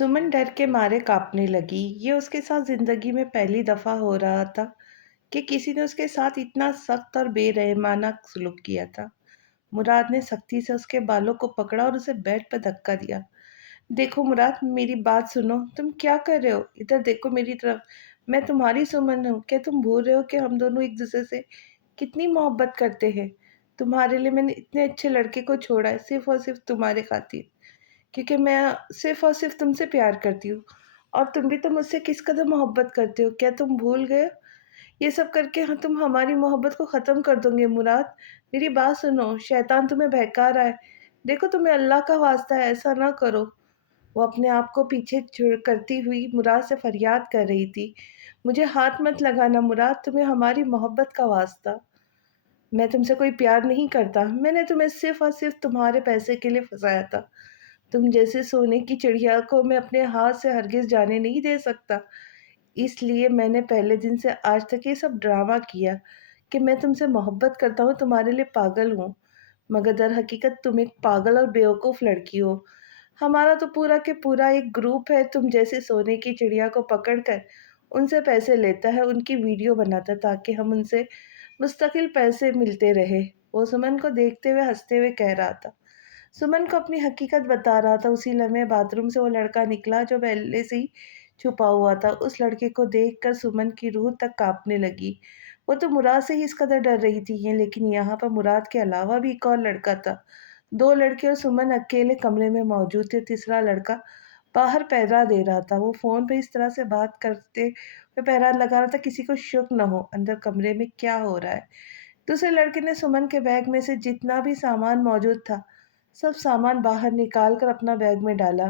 सुमन डर के मारे कांपने लगी। ये उसके साथ जिंदगी में पहली दफा हो रहा था कि किसी ने उसके साथ इतना सख्त और बेरहमाना सलूक किया था। मुराद ने सख्ती से उसके बालों को पकड़ा और उसे बेड पर धक्का दिया। देखो मुराद, मेरी बात सुनो। तुम क्या कर रहे हो? इधर देखो मेरी तरफ। मैं तुम्हारी सुमन हूँ। क्या तुम भूल रहे हो कि हम दोनों एक दूसरे से कितनी मोहब्बत करते हैं? तुम्हारे लिए मैंने इतने अच्छे लड़के को छोड़ा है, सिर्फ और सिर्फ तुम्हारे खातिर, क्योंकि मैं सिर्फ और सिर्फ तुमसे प्यार करती हूँ। और तुम भी तो मुझसे किस कदर मोहब्बत करते हो। क्या तुम भूल गए? ये सब करके तुम हमारी मोहब्बत को ख़त्म कर दोगे मुराद। मेरी बात सुनो, शैतान तुम्हें बहका रहा है। देखो, तुम्हें अल्लाह का वास्ता है, ऐसा ना करो। वो अपने आप को पीछे छोड़ करती हुई मुराद से फरियाद कर रही थी। मुझे हाथ मत लगाना मुराद, तुम्हें हमारी मोहब्बत का वास्ता। मैं तुमसे कोई प्यार नहीं करता। मैंने तुम्हें सिर्फ और सिर्फ तुम्हारे पैसे के लिए फंसाया था। तुम जैसे सोने की चिड़िया को मैं अपने हाथ से हरगिज़ जाने नहीं दे सकता। इसलिए मैंने पहले दिन से आज तक ये सब ड्रामा किया कि मैं तुमसे मोहब्बत करता हूँ, तुम्हारे लिए पागल हूँ। मगर दर हकीकत तुम एक पागल और बेवकूफ़ लड़की हो। हमारा तो पूरा के पूरा एक ग्रुप है, तुम जैसे सोने की चिड़िया को पकड़कर उनसे पैसे लेता है, उनकी वीडियो बनाता ताकि हम उनसे मुस्तकिल पैसे मिलते रहे। वो सुमन को देखते हुए हंसते हुए कह रहा था। सुमन को अपनी हकीकत बता रहा था। उसी लम्हे बाथरूम से वो लड़का निकला जो पहले से ही छुपा हुआ था। उस लड़के को देखकर सुमन की रूह तक कांपने लगी। वो तो मुराद से ही इस कदर डर रही थी, लेकिन यहाँ पर मुराद के अलावा भी एक और लड़का था। दो लड़के और सुमन अकेले कमरे में मौजूद थे। तीसरा लड़का बाहर पहरा दे रहा था। वो फोन पे इस तरह से बात करते हुए पहरा लगा रहा था, किसी को शक न हो अंदर कमरे में क्या हो रहा है। दूसरे लड़के ने सुमन के बैग में से जितना भी सामान मौजूद था, सब सामान बाहर निकाल कर अपना बैग में डाला।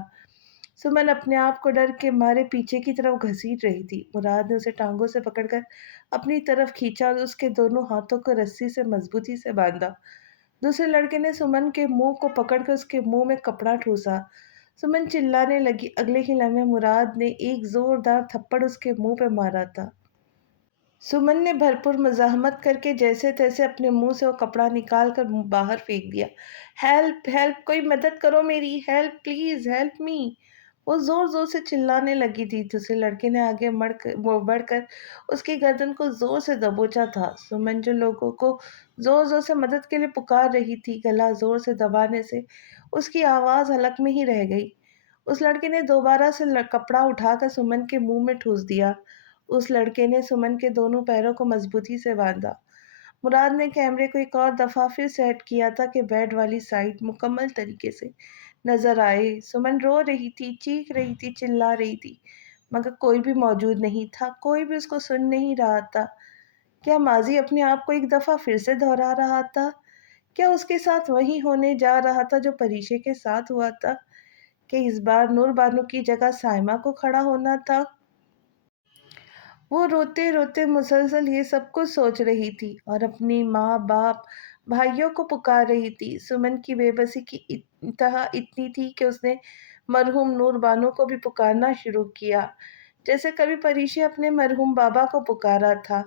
सुमन अपने आप को डर के मारे पीछे की तरफ घसीट रही थी। मुराद ने उसे टांगों से पकड़कर अपनी तरफ खींचा और उसके दोनों हाथों को रस्सी से मजबूती से बांधा। दूसरे लड़के ने सुमन के मुंह को पकड़कर उसके मुंह में कपड़ा ठूसा। सुमन चिल्लाने लगी। अगले ही लम्हे मुराद ने एक जोरदार थप्पड़ उसके मुंह पे मारा था। सुमन ने भरपूर मज़ाहमत करके जैसे-तैसे अपने मुँह से वो कपड़ा निकाल कर बाहर फेंक दिया। हेल्प! हेल्प! कोई मदद करो मेरी! Help please! Help me! वो ज़ोर-ज़ोर से चिल्लाने लगी थी। दूसरे लड़के ने आगे बढ़कर उसकी गर्दन को ज़ोर से दबोचा था। सुमन जो लोगों को ज़ोर-ज़ोर से मदद के लिए पुकार रही थी, गला ज़ोर से दबाने से उसकी आवाज़ हलक में ही रह गई। उस लड़के ने दोबारा से कपड़ा उठाकर सुमन के मुँह में ठूँस दिया। उस लड़के ने सुमन के दोनों पैरों को मजबूती से बांधा। मुराद ने कैमरे को एक और दफ़ा फिर सेट किया था कि बेड वाली साइड मुकम्मल तरीके से नज़र आए। सुमन रो रही थी, चीख रही थी, चिल्ला रही थी, मगर कोई भी मौजूद नहीं था, कोई भी उसको सुन नहीं रहा था। क्या माज़ी अपने आप को एक दफ़ा फिर से दोहरा रहा था? क्या उसके साथ वही होने जा रहा था जो परीशे के साथ हुआ था? कि इस बार नूर बानो की जगह साइमा को खड़ा होना था? वो रोते-रोते मुसलसल ये सब कुछ सोच रही थी और अपनी माँ-बाप, भाइयों को पुकार रही थी। सुमन की बेबसी की इंतहा इतनी थी कि उसने मरहूम नूर बानो को भी पुकारना शुरू किया, जैसे कभी परीक्षे अपने मरहूम बाबा को पुकारा था।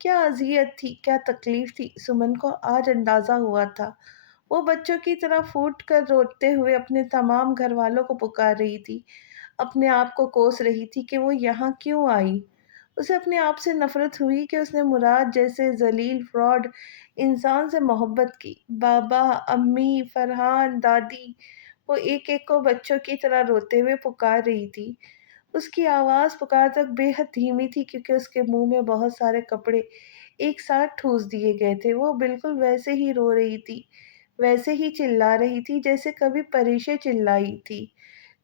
क्या अज़ियत थी, क्या तकलीफ़ थी, सुमन को आज अंदाज़ा हुआ था। वो बच्चों की तरह फूट कर रोते हुए अपने तमाम घरवालों को पुकार रही थी, अपने आप को कोस रही थी कि वो यहाँ क्यों आई। उसे अपने आप से नफ़रत हुई कि उसने मुराद जैसे ज़लील फ्रॉड इंसान से मोहब्बत की। बाबा, अम्मी, फरहान, दादी, वो एक-एक को बच्चों की तरह रोते हुए पुकार रही थी। उसकी आवाज़ पुकार तक बेहद धीमी थी क्योंकि उसके मुँह में बहुत सारे कपड़े एक साथ ठूँस दिए गए थे। वो बिल्कुल वैसे ही रो रही थी, वैसे ही चिल्ला रही थी जैसे कभी परीक्षे चिल्लाई थी।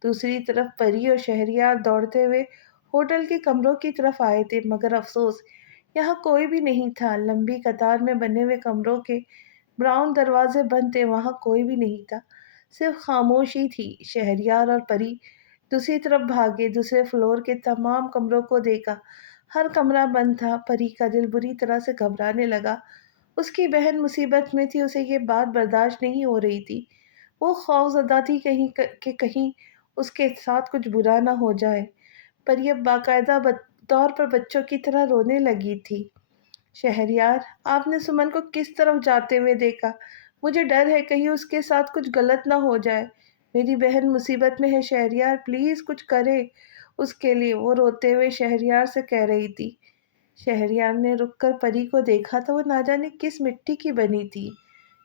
दूसरी तरफ परी और शहरयार दौड़ते हुए होटल के कमरों की तरफ आए थे, मगर अफसोस यहाँ कोई भी नहीं था। लंबी कतार में बने हुए कमरों के ब्राउन दरवाजे बंद थे, वहाँ कोई भी नहीं था, सिर्फ खामोशी थी। शहरयार और परी दूसरी तरफ भागे, दूसरे फ्लोर के तमाम कमरों को देखा, हर कमरा बंद था। परी का दिल बुरी तरह से घबराने लगा। उसकी बहन मुसीबत में थी, उसे ये बात बर्दाश्त नहीं हो रही थी। वो खौफज़दा थी कि कहीं उसके साथ कुछ बुरा ना हो जाए। पर ये बाकायदा तौर पर बच्चों की तरह रोने लगी थी। शहरयार, आपने सुमन को किस तरफ जाते हुए देखा? मुझे डर है कहीं उसके साथ कुछ गलत ना हो जाए। میری بہن مصیبت میں ہے شہریار، پلیز کچھ کرے اس کے لیے، وہ روتے ہوئے شہریار سے کہہ رہی تھی۔ شہریار نے رک کر پری کو دیکھا تو وہ نہ جانے کس مٹی کی بنی تھی۔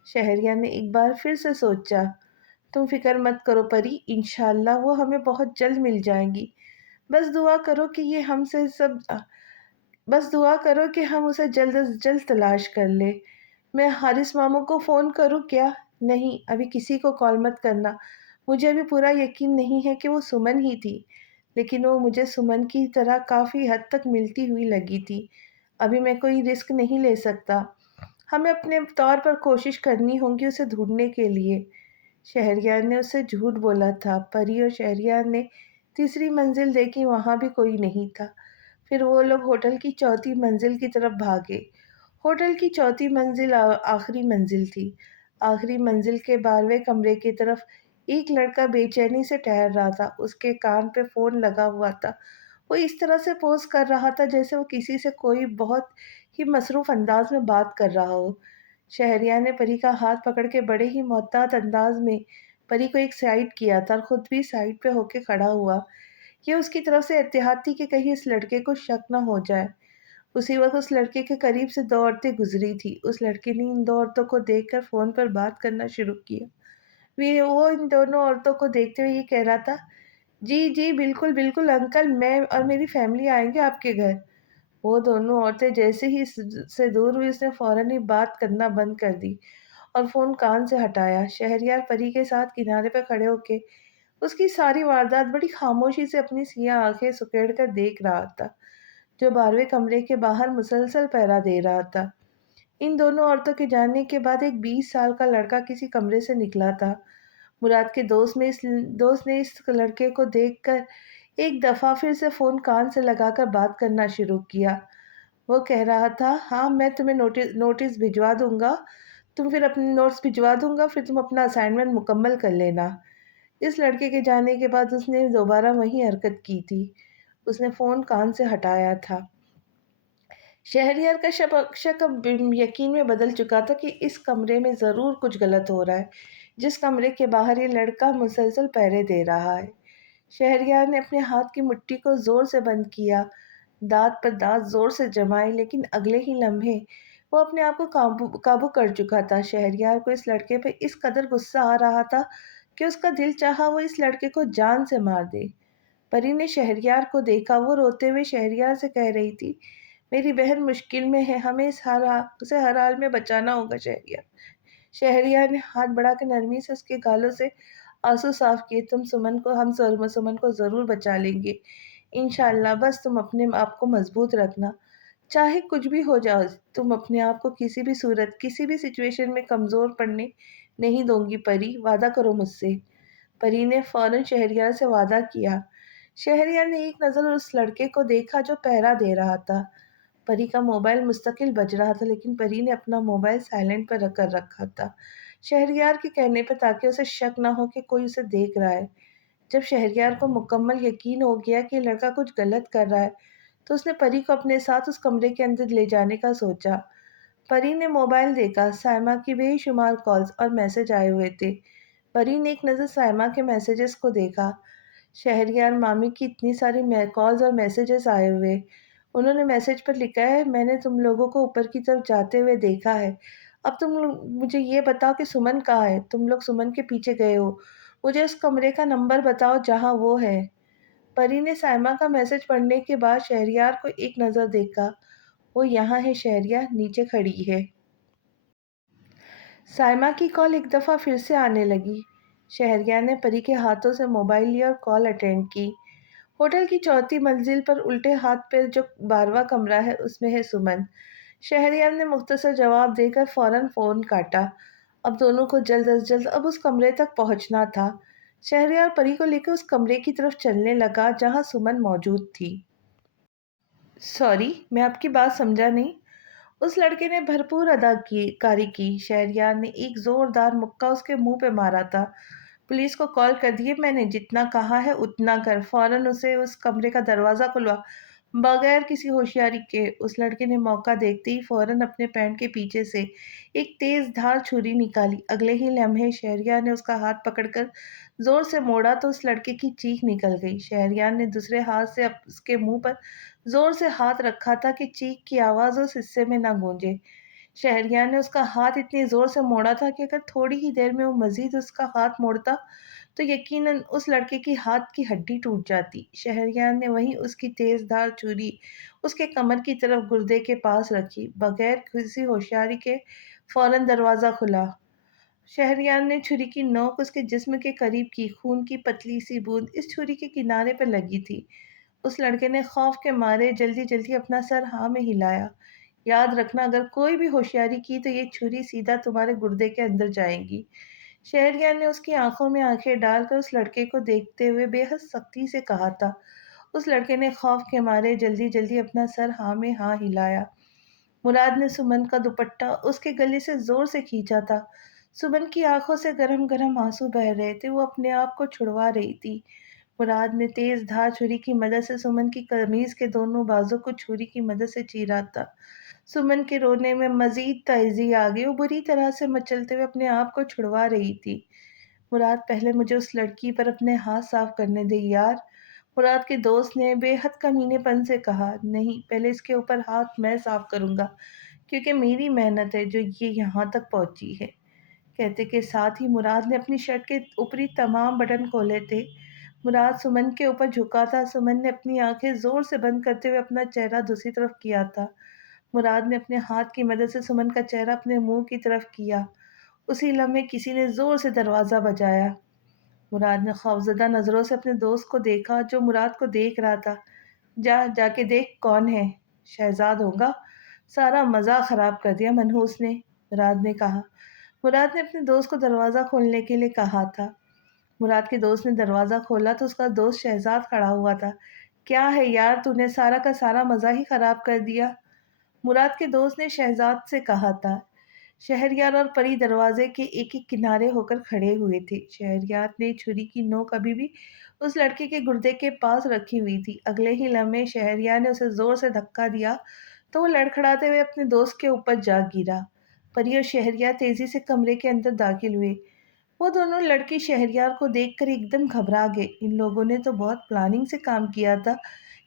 شہریار نے ایک بار پھر سے سوچا، تم فکر مت کرو پری، انشاءاللہ وہ ہمیں بہت جلد مل جائیں گی۔ بس دعا کرو کہ یہ ہم سے سب بس دعا کرو کہ ہم اسے جلد از جلد تلاش کر لیں۔ میں حارث ماموں کو فون کروں کیا؟ نہیں، ابھی کسی کو کال مت کرنا۔ مجھے ابھی پورا یقین نہیں ہے کہ وہ سمن ہی تھی، لیکن وہ مجھے سمن کی طرح کافی حد تک ملتی ہوئی لگی تھی۔ ابھی میں کوئی رسک نہیں لے سکتا۔ ہمیں اپنے طور پر کوشش کرنی ہوگی اسے ڈھونڈنے کے لیے۔ شہریار نے اس سے جھوٹ بولا تھا۔ پری اور شہریار نے تیسری منزل دیکھی، وہاں بھی کوئی نہیں تھا۔ پھر وہ لوگ ہوٹل کی چوتھی منزل کی طرف بھاگے۔ ہوٹل کی چوتھی منزل آخری منزل تھی۔ آخری منزل کے 12ویں کمرے کی طرف ایک لڑکا بے چینی سے ٹہل رہا تھا۔ اس کے کان پہ فون لگا ہوا تھا۔ وہ اس طرح سے پوز کر رہا تھا جیسے وہ کسی سے کوئی بہت ہی مصروف انداز میں بات کر رہا ہو۔ شہریار نے پری کا ہاتھ پکڑ کے بڑے ہی محتاط انداز میں پری کو ایک سائڈ کیا تھا اور خود بھی سائڈ پہ ہو کے کھڑا ہوا۔ یہ اس کی طرف سے احتیاط تھی کہ کہیں اس لڑکے کو شک نہ ہو جائے۔ اسی وقت اس لڑکے کے قریب سے 2 عورتیں گزری تھی۔ اس لڑکے نے ان 2 عورتوں کو دیکھ کر فون پر بات کرنا شروع کیا۔ وہ ان دونوں عورتوں کو دیکھتے ہوئے یہ کہہ رہا تھا، جی جی بالکل بالکل انکل، میں اور میری فیملی آئیں گے آپ کے گھر۔ وہ دونوں عورتیں جیسے ہی اس سے دور ہوئی، اس نے فوراً ہی بات کرنا بند کر دی اور فون کان سے ہٹایا۔ شہریار پری کے ساتھ کنارے پہ کھڑے ہو کے اس کی ساری واردات بڑی خاموشی سے اپنی سیاہ آنکھیں سکیڑ کر دیکھ رہا تھا، جو 12ویں کمرے کے باہر مسلسل پہرا دے رہا تھا۔ ان دونوں عورتوں کے جانے کے بعد ایک 20 سال کا لڑکا کسی کمرے سے نکلا تھا۔ مراد کے دوست نے اس لڑکے کو دیکھ کر ایک دفعہ پھر سے فون کان سے لگا کر بات کرنا شروع کیا۔ وہ کہہ رہا تھا، ہاں میں تمہیں نوٹس بھجوا دوں گا، پھر تم اپنا اسائنمنٹ مکمل کر لینا۔ اس لڑکے کے جانے کے بعد اس نے دوبارہ وہی حرکت کی تھی۔ اس نے فون کان سے ہٹایا تھا۔ شہریار کا شک اب یقین میں بدل چکا تھا کہ اس کمرے میں ضرور کچھ غلط ہو رہا ہے، جس کمرے کے باہر یہ لڑکا مسلسل پہرے دے رہا ہے۔ شہریار نے اپنے ہاتھ کی مٹھی کو زور سے بند کیا، دانت پر دانت زور سے جمائے، لیکن اگلے ہی لمحے وہ اپنے آپ کو قابو کر چکا تھا۔ شہریار کو اس لڑکے پہ اس قدر غصہ آ رہا تھا کہ اس کا دل چاہا وہ اس لڑکے کو جان سے مار دے۔ پری نے شہریار کو دیکھا، وہ روتے ہوئے شہریار سے کہہ رہی تھی، میری بہن مشکل میں ہے، ہمیں اسے ہر حال میں بچانا ہوگا شہریار۔ شہریار نے ہاتھ بڑھا کے نرمی سے اس کے گالوں سے آنسو صاف کیے، ہم سمن کو ضرور بچا لیں گے، انشاءاللہ، بس تم اپنے آپ کو مضبوط رکھنا، چاہے کچھ بھی ہو جاؤ، تم اپنے آپ کو کسی بھی صورت، کسی بھی سچویشن میں کمزور پڑنے نہیں دوں گی پری، وعدہ کرو مجھ سے۔ پری نے فوراً شہریار سے وعدہ کیا۔ شہریار نے ایک نظر اس لڑکے کو دیکھا جو پہرا دے رہا تھا۔ پری کا موبائل مستقل بج رہا تھا، لیکن پری نے اپنا موبائل سائلنٹ پر کر رکھا تھا، شہریار کے کہنے پہ، تاکہ اسے شک نہ ہو کہ کوئی اسے دیکھ رہا ہے۔ جب شہریار کو مکمل یقین ہو گیا کہ یہ لڑکا کچھ غلط کر رہا ہے، تو اس نے پری کو اپنے ساتھ اس کمرے کے اندر لے جانے کا سوچا۔ پری نے موبائل دیکھا، سائمہ کی بے شمار کالز اور میسج آئے ہوئے تھے۔ پری نے ایک نظر سائمہ کے میسیجز کو دیکھا۔ شہریار مامی کی اتنی ساری کالز اور میسیجز آئے ہوئے۔ انہوں نے میسج پر لکھا ہے، میں نے تم لوگوں کو اوپر کی طرف جاتے ہوئے دیکھا ہے، اب تم مجھے یہ بتاؤ کہ سمن کہاں ہے؟ تم لوگ سمن کے پیچھے گئے ہو، مجھے اس کمرے کا نمبر بتاؤ جہاں وہ ہے۔ پری نے سائمہ کا میسج پڑھنے کے بعد شہریار کو ایک نظر دیکھا، وہ یہاں ہے شہریار، نیچے کھڑی ہے۔ سائمہ کی کال ایک دفعہ پھر سے آنے لگی۔ شہریار نے پری کے ہاتھوں سے موبائل لیا اور کال اٹینڈ کی۔ ہوٹل کی چوتھی منزل پر الٹے ہاتھ پہ جو 12واں کمرہ ہے، اس میں ہے سمن۔ شہریار نے مختصر جواب دے کر فوراً فون کاٹا۔ اب دونوں کو جلد از جلد اب اس کمرے تک پہنچنا تھا۔ شہریار پری کو لے کے اس کمرے کی طرف چلنے لگا جہاں سمن موجود تھی۔ سوری، میں آپ کی بات سمجھا نہیں۔ اس لڑکے نے بھرپور اداکاری کی۔ شہریار نے ایک زوردار مکہ اس کے منہ پہ مارا تھا۔ پولیس کو کال کر دیے میں نے، جتنا کہا ہے اتنا کر، فوراً اسے اس کمرے کا دروازہ کھلوا، بغیر کسی ہوشیاری کے۔ اس لڑکے نے موقع دیکھتے ہی فوراً اپنے پینٹ کے پیچھے سے ایک تیز دھار چھری نکالی۔ اگلے ہی لمحے شہریار نے اس کا ہاتھ پکڑ کر ज़ोर से मोड़ा तो उस लड़के की चीख निकल गई। शहरयार ने दूसरे हाथ से उसके मुँह पर ज़ोर से हाथ रखा था कि चीख की आवाज़ उस हिस्से में ना गूंजे। शहरयार ने उसका हाथ इतनी ज़ोर से मोड़ा था कि अगर थोड़ी ही देर में वो मज़ीद उसका हाथ मोड़ता, तो यकीनन उस लड़के की हाथ की हड्डी टूट जाती। शहरयार ने वहीं उसकी तेज़धार छुरी उसके कमर की तरफ गुर्दे के पास रखी। बगैर किसी होशियारी के फ़ौरन दरवाज़ा खुला। शहरयार ने छुरी की नोक उसके जिस्म के करीब की। खून की पतली सी बूंद इस छुरी के किनारे पर लगी थी। उस लड़के ने खौफ के मारे जल्दी-जल्दी अपना सर हाँ में हिलाया। याद रखना, अगर कोई भी होशियारी की तो ये छुरी सीधा तुम्हारे गुर्दे के अंदर जाएगी। शहरयार ने उसकी आंखों में आंखें डालकर उस लड़के को देखते हुए बेहद सख्ती से कहा था। उस लड़के ने खौफ के मारे जल्दी-जल्दी अपना सर हाँ में हाँ हिलाया। मुराद ने सुमन का दुपट्टा उसके गले से जोर से खींचा था। सुमन की आंखों से गरम-गरम आंसू बह रहे थे। वो अपने आप को छुड़वा रही थी। मुराद ने तेज धार छुरी की मदद से सुमन की कमीज के दोनों बाजू को छुरी की मदद से चीरा था। सुमन के रोने में मजीद तेजी आ गई। वो बुरी तरह से मचलते हुए अपने आप को छुड़वा रही थी। मुराद, पहले मुझे उस लड़की पर अपने हाथ साफ करने दे यार। मुराद के दोस्त ने बेहद कमीनेपन से कहा। नहीं, पहले इसके ऊपर हाथ मैं साफ करूंगा, क्योंकि मेरी मेहनत है जो ये यहाँ तक पहुंची है। कहते के साथ ही मुराद ने अपनी शर्ट के ऊपरी तमाम बटन खोले थे। मुराद सुमन के ऊपर झुका था। सुमन ने अपनी आंखें जोर से बंद करते हुए अपना चेहरा दूसरी तरफ किया था। मुराद ने अपने हाथ की मदद से सुमन का चेहरा अपने मुंह की तरफ किया। उसी लम्हे किसी ने जोर से दरवाजा बजाया। मुराद ने खौफजदा नजरों से अपने दोस्त को देखा जो मुराद को देख रहा था। जाके देख कौन है। शहजाद होगा। सारा मज़ा ख़राब कर दिया मनहूस ने, मुराद ने कहा। मुराद ने अपने दोस्त को दरवाज़ा खोलने के लिए कहा था। मुराद के दोस्त ने दरवाज़ा खोला तो उसका दोस्त शहजाद खड़ा हुआ था। क्या है यार, तूने सारा का सारा मज़ा ही ख़राब कर दिया, मुराद के दोस्त ने शहजाद से कहा था। शहरयार और परी दरवाजे के एक-एक किनारे होकर खड़े हुए थे। शहरयार ने छुरी की नोक अभी भी उस लड़के के गुर्दे के पास रखी हुई थी। अगले ही लम्हे शहरयार ने उसे जोर से धक्का दिया तो वो लड़खड़ाते हुए अपने दोस्त के ऊपर जा गिरा। परी और शहरयार तेजी से कमरे के अंदर दाखिल हुए। वो दोनों लड़के शहरयार को देखकर एकदम घबरा गए। इन लोगों ने तो बहुत प्लानिंग से काम किया था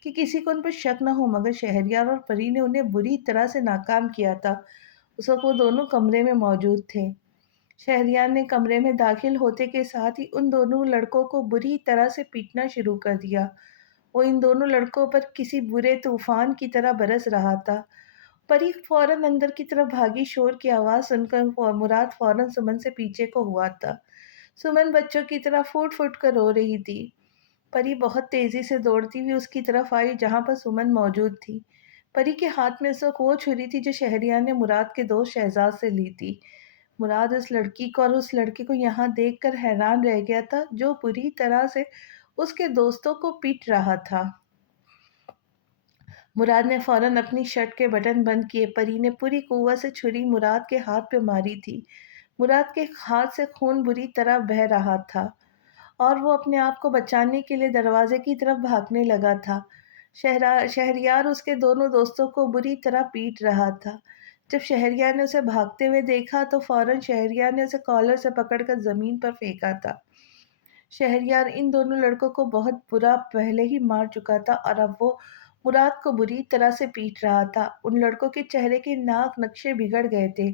कि किसी को उन पर शक न हो, मगर शहरयार और परी ने उन्हें बुरी तरह से नाकाम किया था। उस वक्त वो दोनों कमरे में मौजूद थे। शहरयार ने कमरे में दाखिल होते के साथ ही उन दोनों लड़कों को बुरी तरह से पीटना शुरू कर दिया। वो इन दोनों लड़कों पर किसी बुरे तूफान की तरह बरस रहा था। परी फौरन अंदर की तरफ भागी। शोर की आवाज़ सुनकर मुराद फौरन सुमन से पीछे को हुआ था। सुमन बच्चों की तरह फूट-फूट कर रो रही थी। परी बहुत तेज़ी से दौड़ती हुई उसकी तरफ आई जहाँ पर सुमन मौजूद थी। परी के हाथ में उस वक़्त वो छुरी थी जो शहरयार ने मुराद के दोस्त शहजाद से ली थी। मुराद उस लड़की को और उस लड़के को यहाँ देखकर हैरान रह गया था जो बुरी तरह से उसके दोस्तों को पीट रहा था। मुराद ने फौरन अपनी शर्ट के बटन बंद किए। परी ने पूरी कुव्वत से छुरी मुराद के हाथ पे मारी थी। मुराद के हाथ से खून बुरी तरह बह रहा था और वो अपने आप को बचाने के लिए दरवाजे की तरफ भागने लगा था। शहरयार उसके दोनों दोस्तों को बुरी तरह पीट रहा था। जब शहरयार ने उसे भागते हुए देखा तो फौरन शहरयार ने उसे कॉलर से पकड़कर ज़मीन पर फेंका था। शहरयार इन दोनों लड़कों को बहुत बुरा पहले ही मार चुका था और अब वो मुराद को बुरी तरह से पीट रहा था। उन लड़कों के चेहरे के नाक नक्शे बिगड़ गए थे।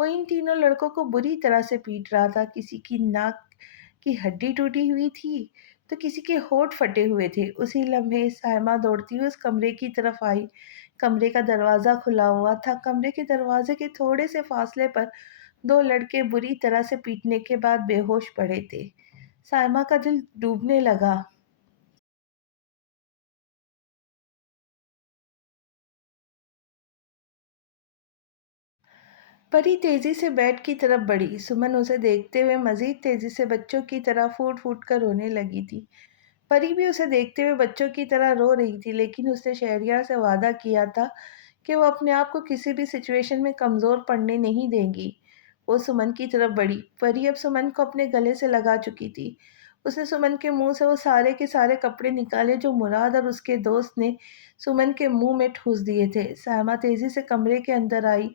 वो इन तीनों लड़कों को बुरी तरह से पीट रहा था। किसी की नाक की हड्डी टूटी हुई थी, तो किसी के होंठ फटे हुए थे। उसी लम्हे सायमा दौड़ती हुई उस कमरे की तरफ आई। कमरे का दरवाज़ा खुला हुआ था। कमरे के दरवाजे के थोड़े से फासले पर दो लड़के बुरी तरह से पीटने के बाद बेहोश पड़े थे। सायमा का दिल डूबने लगा। परी तेजी से बेड की तरफ बढ़ी। सुमन उसे देखते हुए मजीद तेजी से बच्चों की तरह फूट फूट कर रोने लगी थी। परी भी उसे देखते हुए बच्चों की तरह रो रही थी, लेकिन उसने शहरयार से वादा किया था कि वो अपने आप को किसी भी सिचुएशन में कमज़ोर पड़ने नहीं देगी। वो सुमन की तरफ बढ़ी। परी अब सुमन को अपने गले से लगा चुकी थी। उसने सुमन के मुंह से वो सारे के सारे कपड़े निकाले जो मुराद और उसके दोस्त ने सुमन के मुंह में ठूस दिए थे। सायमा तेजी से कमरे के अंदर आई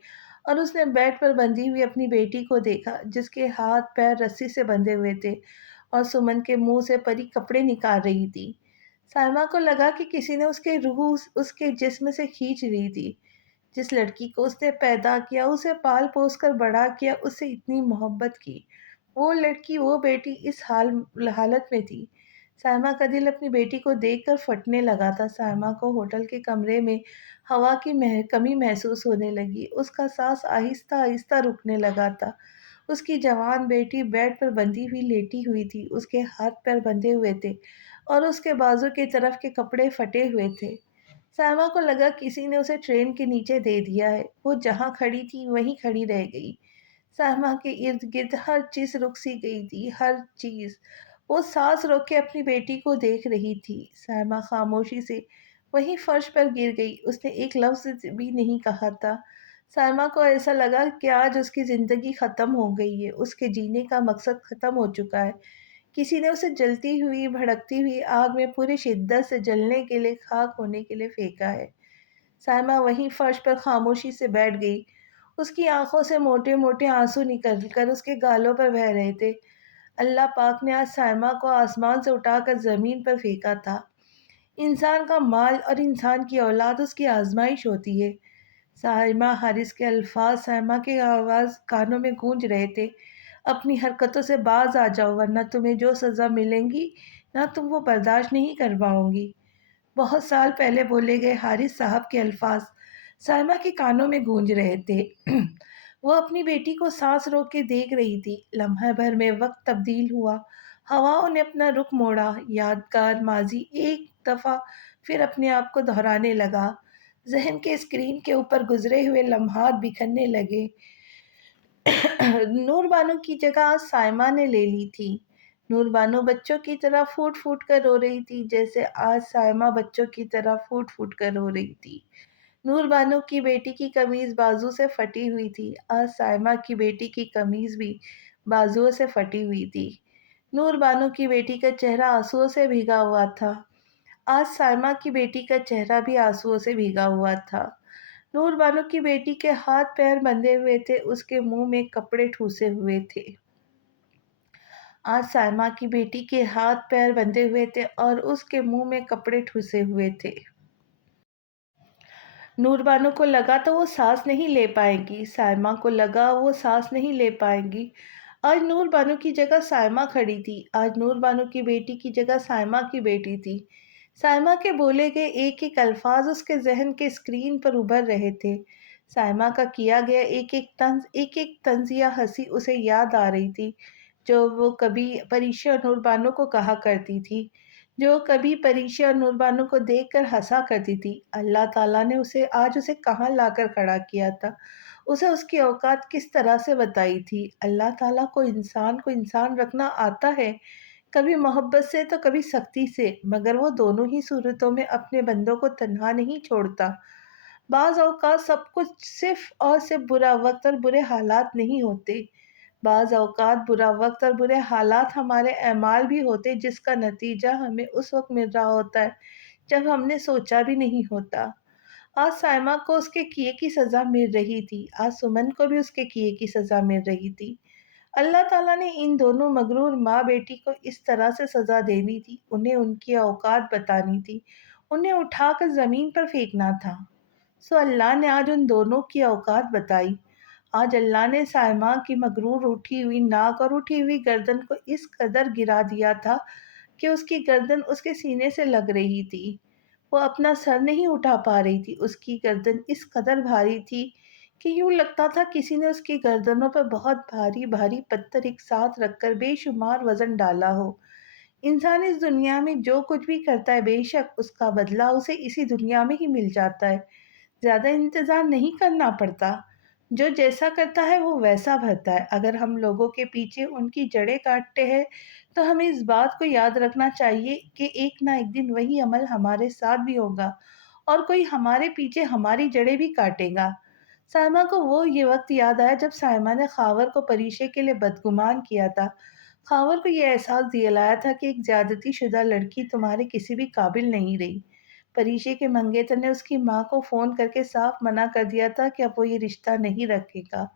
और उसने बेड पर बंधी हुई अपनी बेटी को देखा जिसके हाथ पैर रस्सी से बंधे हुए थे और सुमन के मुंह से परी कपड़े निकाल रही थी। साइमा को लगा कि किसी ने उसके रूह उसके जिस्म से खींच रही थी। जिस लड़की को उसने पैदा किया, उसे पाल पोस कर बड़ा किया, उससे इतनी मोहब्बत की, वो लड़की, वो बेटी इस हालत में थी। साइमा का दिल अपनी बेटी को देखकर फटने लगा था। साइमा को होटल के कमरे में हवा की कमी महसूस होने लगी। उसका सांस आहिस्ता आहिस्ता रुकने लगा था। उसकी जवान बेटी बेड पर बंधी हुई लेटी हुई थी। उसके हाथ पैर बंधे हुए थे और उसके बाजू की तरफ के कपड़े फटे हुए थे। साइमा को लगा किसी ने उसे ट्रेन के नीचे दे दिया है। वो जहाँ खड़ी थी वहीं खड़ी रह गई। साइमा के इर्द गिर्द हर चीज रुक सी गई थी, हर चीज। वो सांस रोक के अपनी बेटी को देख रही थी। साइमा खामोशी से वहीं फर्श पर गिर गई। उसने एक लफ्ज भी नहीं कहा था। साइमा को ऐसा लगा कि आज उसकी जिंदगी खत्म हो गई है, उसके जीने का मकसद खत्म हो चुका है। किसी ने उसे जलती हुई भड़कती हुई आग में पूरी शिद्दत से जलने के लिए, खाक होने के लिए फेंका है। साइमा वहीं फर्श पर खामोशी से बैठ गई। उसकी आंखों से मोटे मोटे आंसू निकलकर उसके गालों पर बह रहे थे। अल्लाह पाक ने आज साइमा को आसमान से उठाकर जमीन पर फेंका था। इंसान का माल और इंसान की औलाद उसकी आजमाइश होती है। साइमा हारिस के अल्फाज साइमा के आवाज कानों में गूंज रहे थे। अपनी हरकतों से बाज आ जाओ, वरना तुम्हें जो सजा मिलेंगी ना तुम वो बर्दाश्त नहीं कर पाओगी। बहुत साल पहले बोले गए हारिस साहब के अल्फाज साइमा के कानों में गूंज रहे थे। वो अपनी बेटी को सांस रोक के देख रही थी। लम्हे भर में वक्त तब्दील हुआ। हवाओं ने अपना रुख मोड़ा। यादगार माजी एक दफा फिर अपने आप को दोहराने लगा। जहन के स्क्रीन के ऊपर गुजरे हुए लम्हात बिखरने लगे। नूर बानो की जगह आज साइमा ने ले ली थी। नूर बानो बच्चों की तरह फूट फूट कर रो रही थी, जैसे आज साइमा बच्चों की तरह फूट फूट कर रो रही थी। नूर बानो की बेटी की कमीज बाजू से फटी हुई थी। आज साइमा की बेटी की कमीज भी बाजुओं से फटी हुई थी। नूर बानो की बेटी का चेहरा आंसुओं से भीगा हुआ था। आज साइमा की बेटी का चेहरा भी आंसुओं से भीगा हुआ था। नूर बानो की बेटी के हाथ पैर बंधे हुए थे, उसके मुंह में कपड़े ठूसे हुए थे। आज साइमा की बेटी के हाथ पैर बंधे हुए थे और उसके मुंह में कपड़े ठूसे हुए थे। नूरबानो को लगा तो वो सांस नहीं ले पाएगी। साइमा को लगा वो सांस नहीं ले पाएगी। आज नूरबानो की जगह साइमा खड़ी थी। आज नूरबानो की बेटी की जगह साइमा की बेटी थी। साइमा के बोले गए एक एक अल्फाज उसके जहन के स्क्रीन पर उभर रहे थे। साइमा का किया गया एक एक तंज या हंसी उसे याद आ रही थी, जो वो कभी परीक्षा और नूरबानो को कहा करती थी, जो कभी परीक्षा और नूरबानो को देखकर हंसा करती थी। अल्लाह ताला ने उसे कहाँ लाकर खड़ा किया था, उसे उसकी औकात किस तरह से बताई थी। अल्लाह ताला को इंसान रखना आता है, कभी मोहब्बत से तो कभी सख्ती से, मगर वो दोनों ही सूरतों में अपने बंदों को तन्हा नहीं छोड़ता। बाज़ औक़ात सब कुछ सिर्फ़ और सिर्फ़ बुरा वक़्त और बुरे हालात नहीं होते। बाज़ औक़ात बुरा वक़्त और बुरे हालात हमारे एमाल भी होते, जिसका नतीजा हमें उस वक़्त मिल रहा होता है जब हमने सोचा भी नहीं होता। आज साइमा को उसके किए की सज़ा मिल रही थी। आज सुमन को भी उसके किए की सज़ा मिल रही थी। अल्लाह ताला ने इन दोनों मगरूर माँ बेटी को इस तरह से सज़ा देनी थी, उन्हें उनकी औकात बतानी थी, उन्हें उठाकर ज़मीन पर फेंकना था। सो अल्लाह ने आज उन दोनों की औकात बताई। आज अल्लाह ने साइमा की मगरूर उठी हुई नाक और उठी हुई गर्दन को इस कदर गिरा दिया था कि उसकी गर्दन उसके सीने से लग रही थी। वो अपना सर नहीं उठा पा रही थी। उसकी गर्दन इस कदर भारी थी कि यूं लगता था किसी ने उसकी गर्दनों पर बहुत भारी भारी पत्थर एक साथ रखकर बेशुमार वजन डाला हो। इंसान इस दुनिया में जो कुछ भी करता है, बेशक उसका बदला उसे इसी दुनिया में ही मिल जाता है। ज़्यादा इंतज़ार नहीं करना पड़ता। जो जैसा करता है वो वैसा भरता है। अगर हम लोगों के पीछे उनकी जड़ें काटते हैं, तो हमें इस बात को याद रखना चाहिए कि एक ना एक दिन वही अमल हमारे साथ भी होगा और कोई हमारे पीछे हमारी जड़ें भी काटेगा। साइमा को वो ये वक़्त याद आया जब साइमा ने ख़ावर को परीक्षे के लिए बदगुमान किया था। ख़ावर को ये एहसास दिलाया था कि एक ज़्यादती शुदा लड़की तुम्हारे किसी भी काबिल नहीं रही। परीक्षे के मंगेतर ने उसकी माँ को फ़ोन करके साफ मना कर दिया था कि अब वो ये रिश्ता नहीं रखेगा।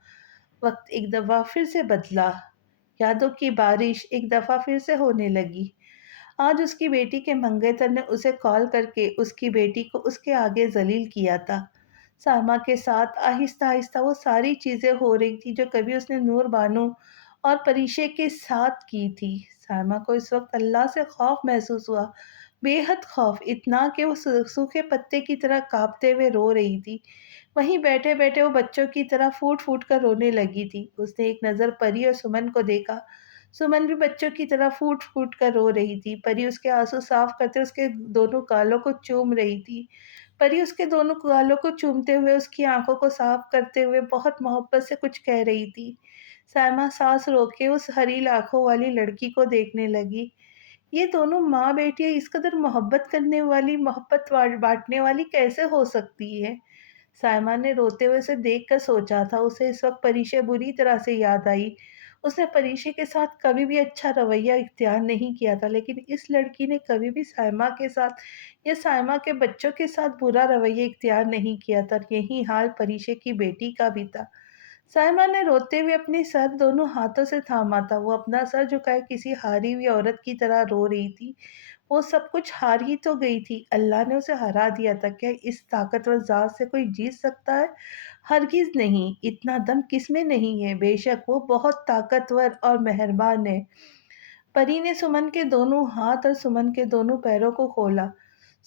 वक्त एक दफ़ा फिर से बदला। یادوں کی بارش ایک دفعہ پھر سے ہونے لگی۔ آج اس کی بیٹی کے منگیتر نے اسے کال کر کے اس کی بیٹی کو اس کے آگے ذلیل کیا تھا۔ سائمہ کے ساتھ آہستہ آہستہ وہ ساری چیزیں ہو رہی تھی جو کبھی اس نے نور بانو اور پریشے کے ساتھ کی تھی۔ سائمہ کو اس وقت اللہ سے خوف محسوس ہوا، بے حد خوف، اتنا کہ وہ سوکھے پتے کی طرح کانپتے ہوئے رو رہی تھی۔ وہیں بیٹھے بیٹھے وہ بچوں کی طرح پھوٹ پھوٹ کر رونے لگی تھی۔ اس نے ایک نظر پری اور سمن کو دیکھا۔ سمن بھی بچوں کی طرح پھوٹ پھوٹ کر رو رہی تھی۔ پری اس کے آنسو صاف کرتے اس کے دونوں گالوں کو چوم رہی تھی۔ پری اس کے دونوں گالوں کو چومتے ہوئے اس کی آنکھوں کو صاف کرتے ہوئے بہت محبت سے کچھ کہہ رہی تھی۔ سائمہ سانس روک کے اس ہری آنکھوں والی لڑکی کو دیکھنے لگی۔ یہ دونوں ماں بیٹیاں اس قدر محبت کرنے والی، محبت بانٹنے والی کیسے ہو سکتی ہے؟ سائمہ نے روتے ہوئے اسے دیکھ کر سوچا تھا۔ اسے اس وقت پریشے بری طرح سے یاد آئی۔ اس نے پریشے کے ساتھ کبھی بھی اچھا رویہ اختیار نہیں کیا تھا، لیکن اس لڑکی نے کبھی بھی سائمہ کے ساتھ یا سائمہ کے بچوں کے ساتھ برا رویہ اختیار نہیں کیا تھا۔ یہی حال پریشے کی بیٹی کا بھی تھا۔ سائمہ نے روتے ہوئے اپنی سر دونوں ہاتھوں سے تھاما تھا۔ وہ اپنا سر جھکائے کسی ہاری ہوئی عورت کی طرح رو رہی تھی۔ وہ سب کچھ ہار ہی تو گئی تھی، اللہ نے اسے ہرا دیا تھا۔ کیا اس طاقتور ذات سے کوئی جیت سکتا ہے؟ ہرگز نہیں۔ اتنا دم کس میں نہیں ہے؟ بے شک وہ بہت طاقتور اور مہربان ہے۔ پری نے سمن کے دونوں ہاتھ اور سمن کے دونوں پیروں کو کھولا۔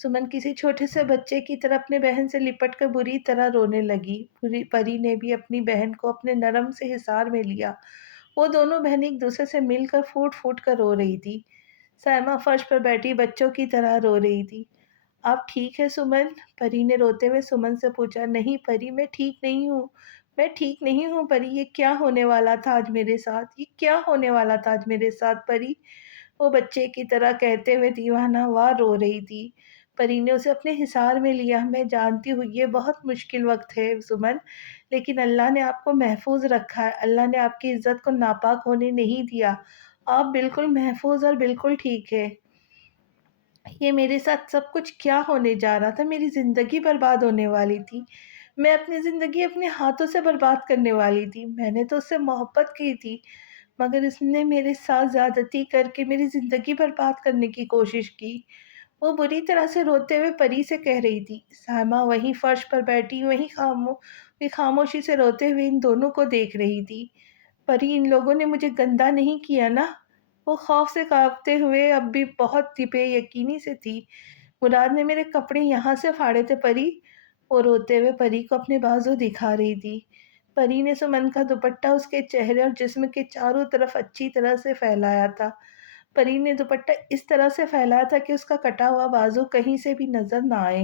سمن کسی چھوٹے سے بچے کی طرح اپنے بہن سے لپٹ کر بری طرح رونے لگی۔ پری نے بھی اپنی بہن کو اپنے نرم سے حصار میں لیا۔ وہ دونوں بہنیں ایک دوسرے سے مل کر پھوٹ پھوٹ کر رو رہی تھی۔ سائمہ فرش پر بیٹھی بچوں کی طرح رو رہی تھی۔ آپ ٹھیک ہے سمن؟ پری نے روتے ہوئے سمن سے پوچھا۔ نہیں پری، میں ٹھیک نہیں ہوں، میں ٹھیک نہیں ہوں پری۔ یہ کیا ہونے والا تھا آج میرے ساتھ؟ یہ کیا ہونے والا تھا آج میرے ساتھ پری؟ وہ بچے کی طرح کہتے ہوئے دیوانہ وار رو رہی تھی۔ پری نے اسے اپنے حصار میں لیا۔ میں جانتی ہوں یہ بہت مشکل وقت ہے سمن، لیکن اللہ نے آپ کو محفوظ رکھا ہے۔ اللہ نے آپ کی عزت کو ناپاک ہونے نہیں دیا۔ آپ بالکل محفوظ اور بالکل ٹھیک ہے۔ یہ میرے ساتھ سب کچھ کیا ہونے جا رہا تھا؟ میری زندگی برباد ہونے والی تھی۔ میں اپنی زندگی اپنے ہاتھوں سے برباد کرنے والی تھی۔ میں نے تو اس سے محبت کی تھی، مگر اس نے میرے ساتھ زیادتی کر کے میری زندگی برباد کرنے کی کوشش کی۔ وہ بری طرح سے روتے ہوئے پری سے کہہ رہی تھی۔ سائمہ وہیں فرش پر بیٹھی وہیں خاموشی سے روتے ہوئے ان دونوں کو دیکھ رہی تھی۔ پری، ان لوگوں نے مجھے گندا نہیں کیا نا؟ وہ خوف سے کانپتے ہوئے اب بھی بہت بے یقینی سے تھی۔ مراد نے میرے کپڑے یہاں سے پھاڑے تھے پری؟ وہ روتے ہوئے پری کو اپنے بازو دکھا رہی تھی۔ پری نے سمن کا دوپٹہ اس کے چہرے اور جسم کے چاروں طرف اچھی طرح سے پھیلایا تھا۔ پری نے دوپٹہ اس طرح سے پھیلایا تھا کہ اس کا کٹا ہوا بازو کہیں سے بھی نظر نہ آئے۔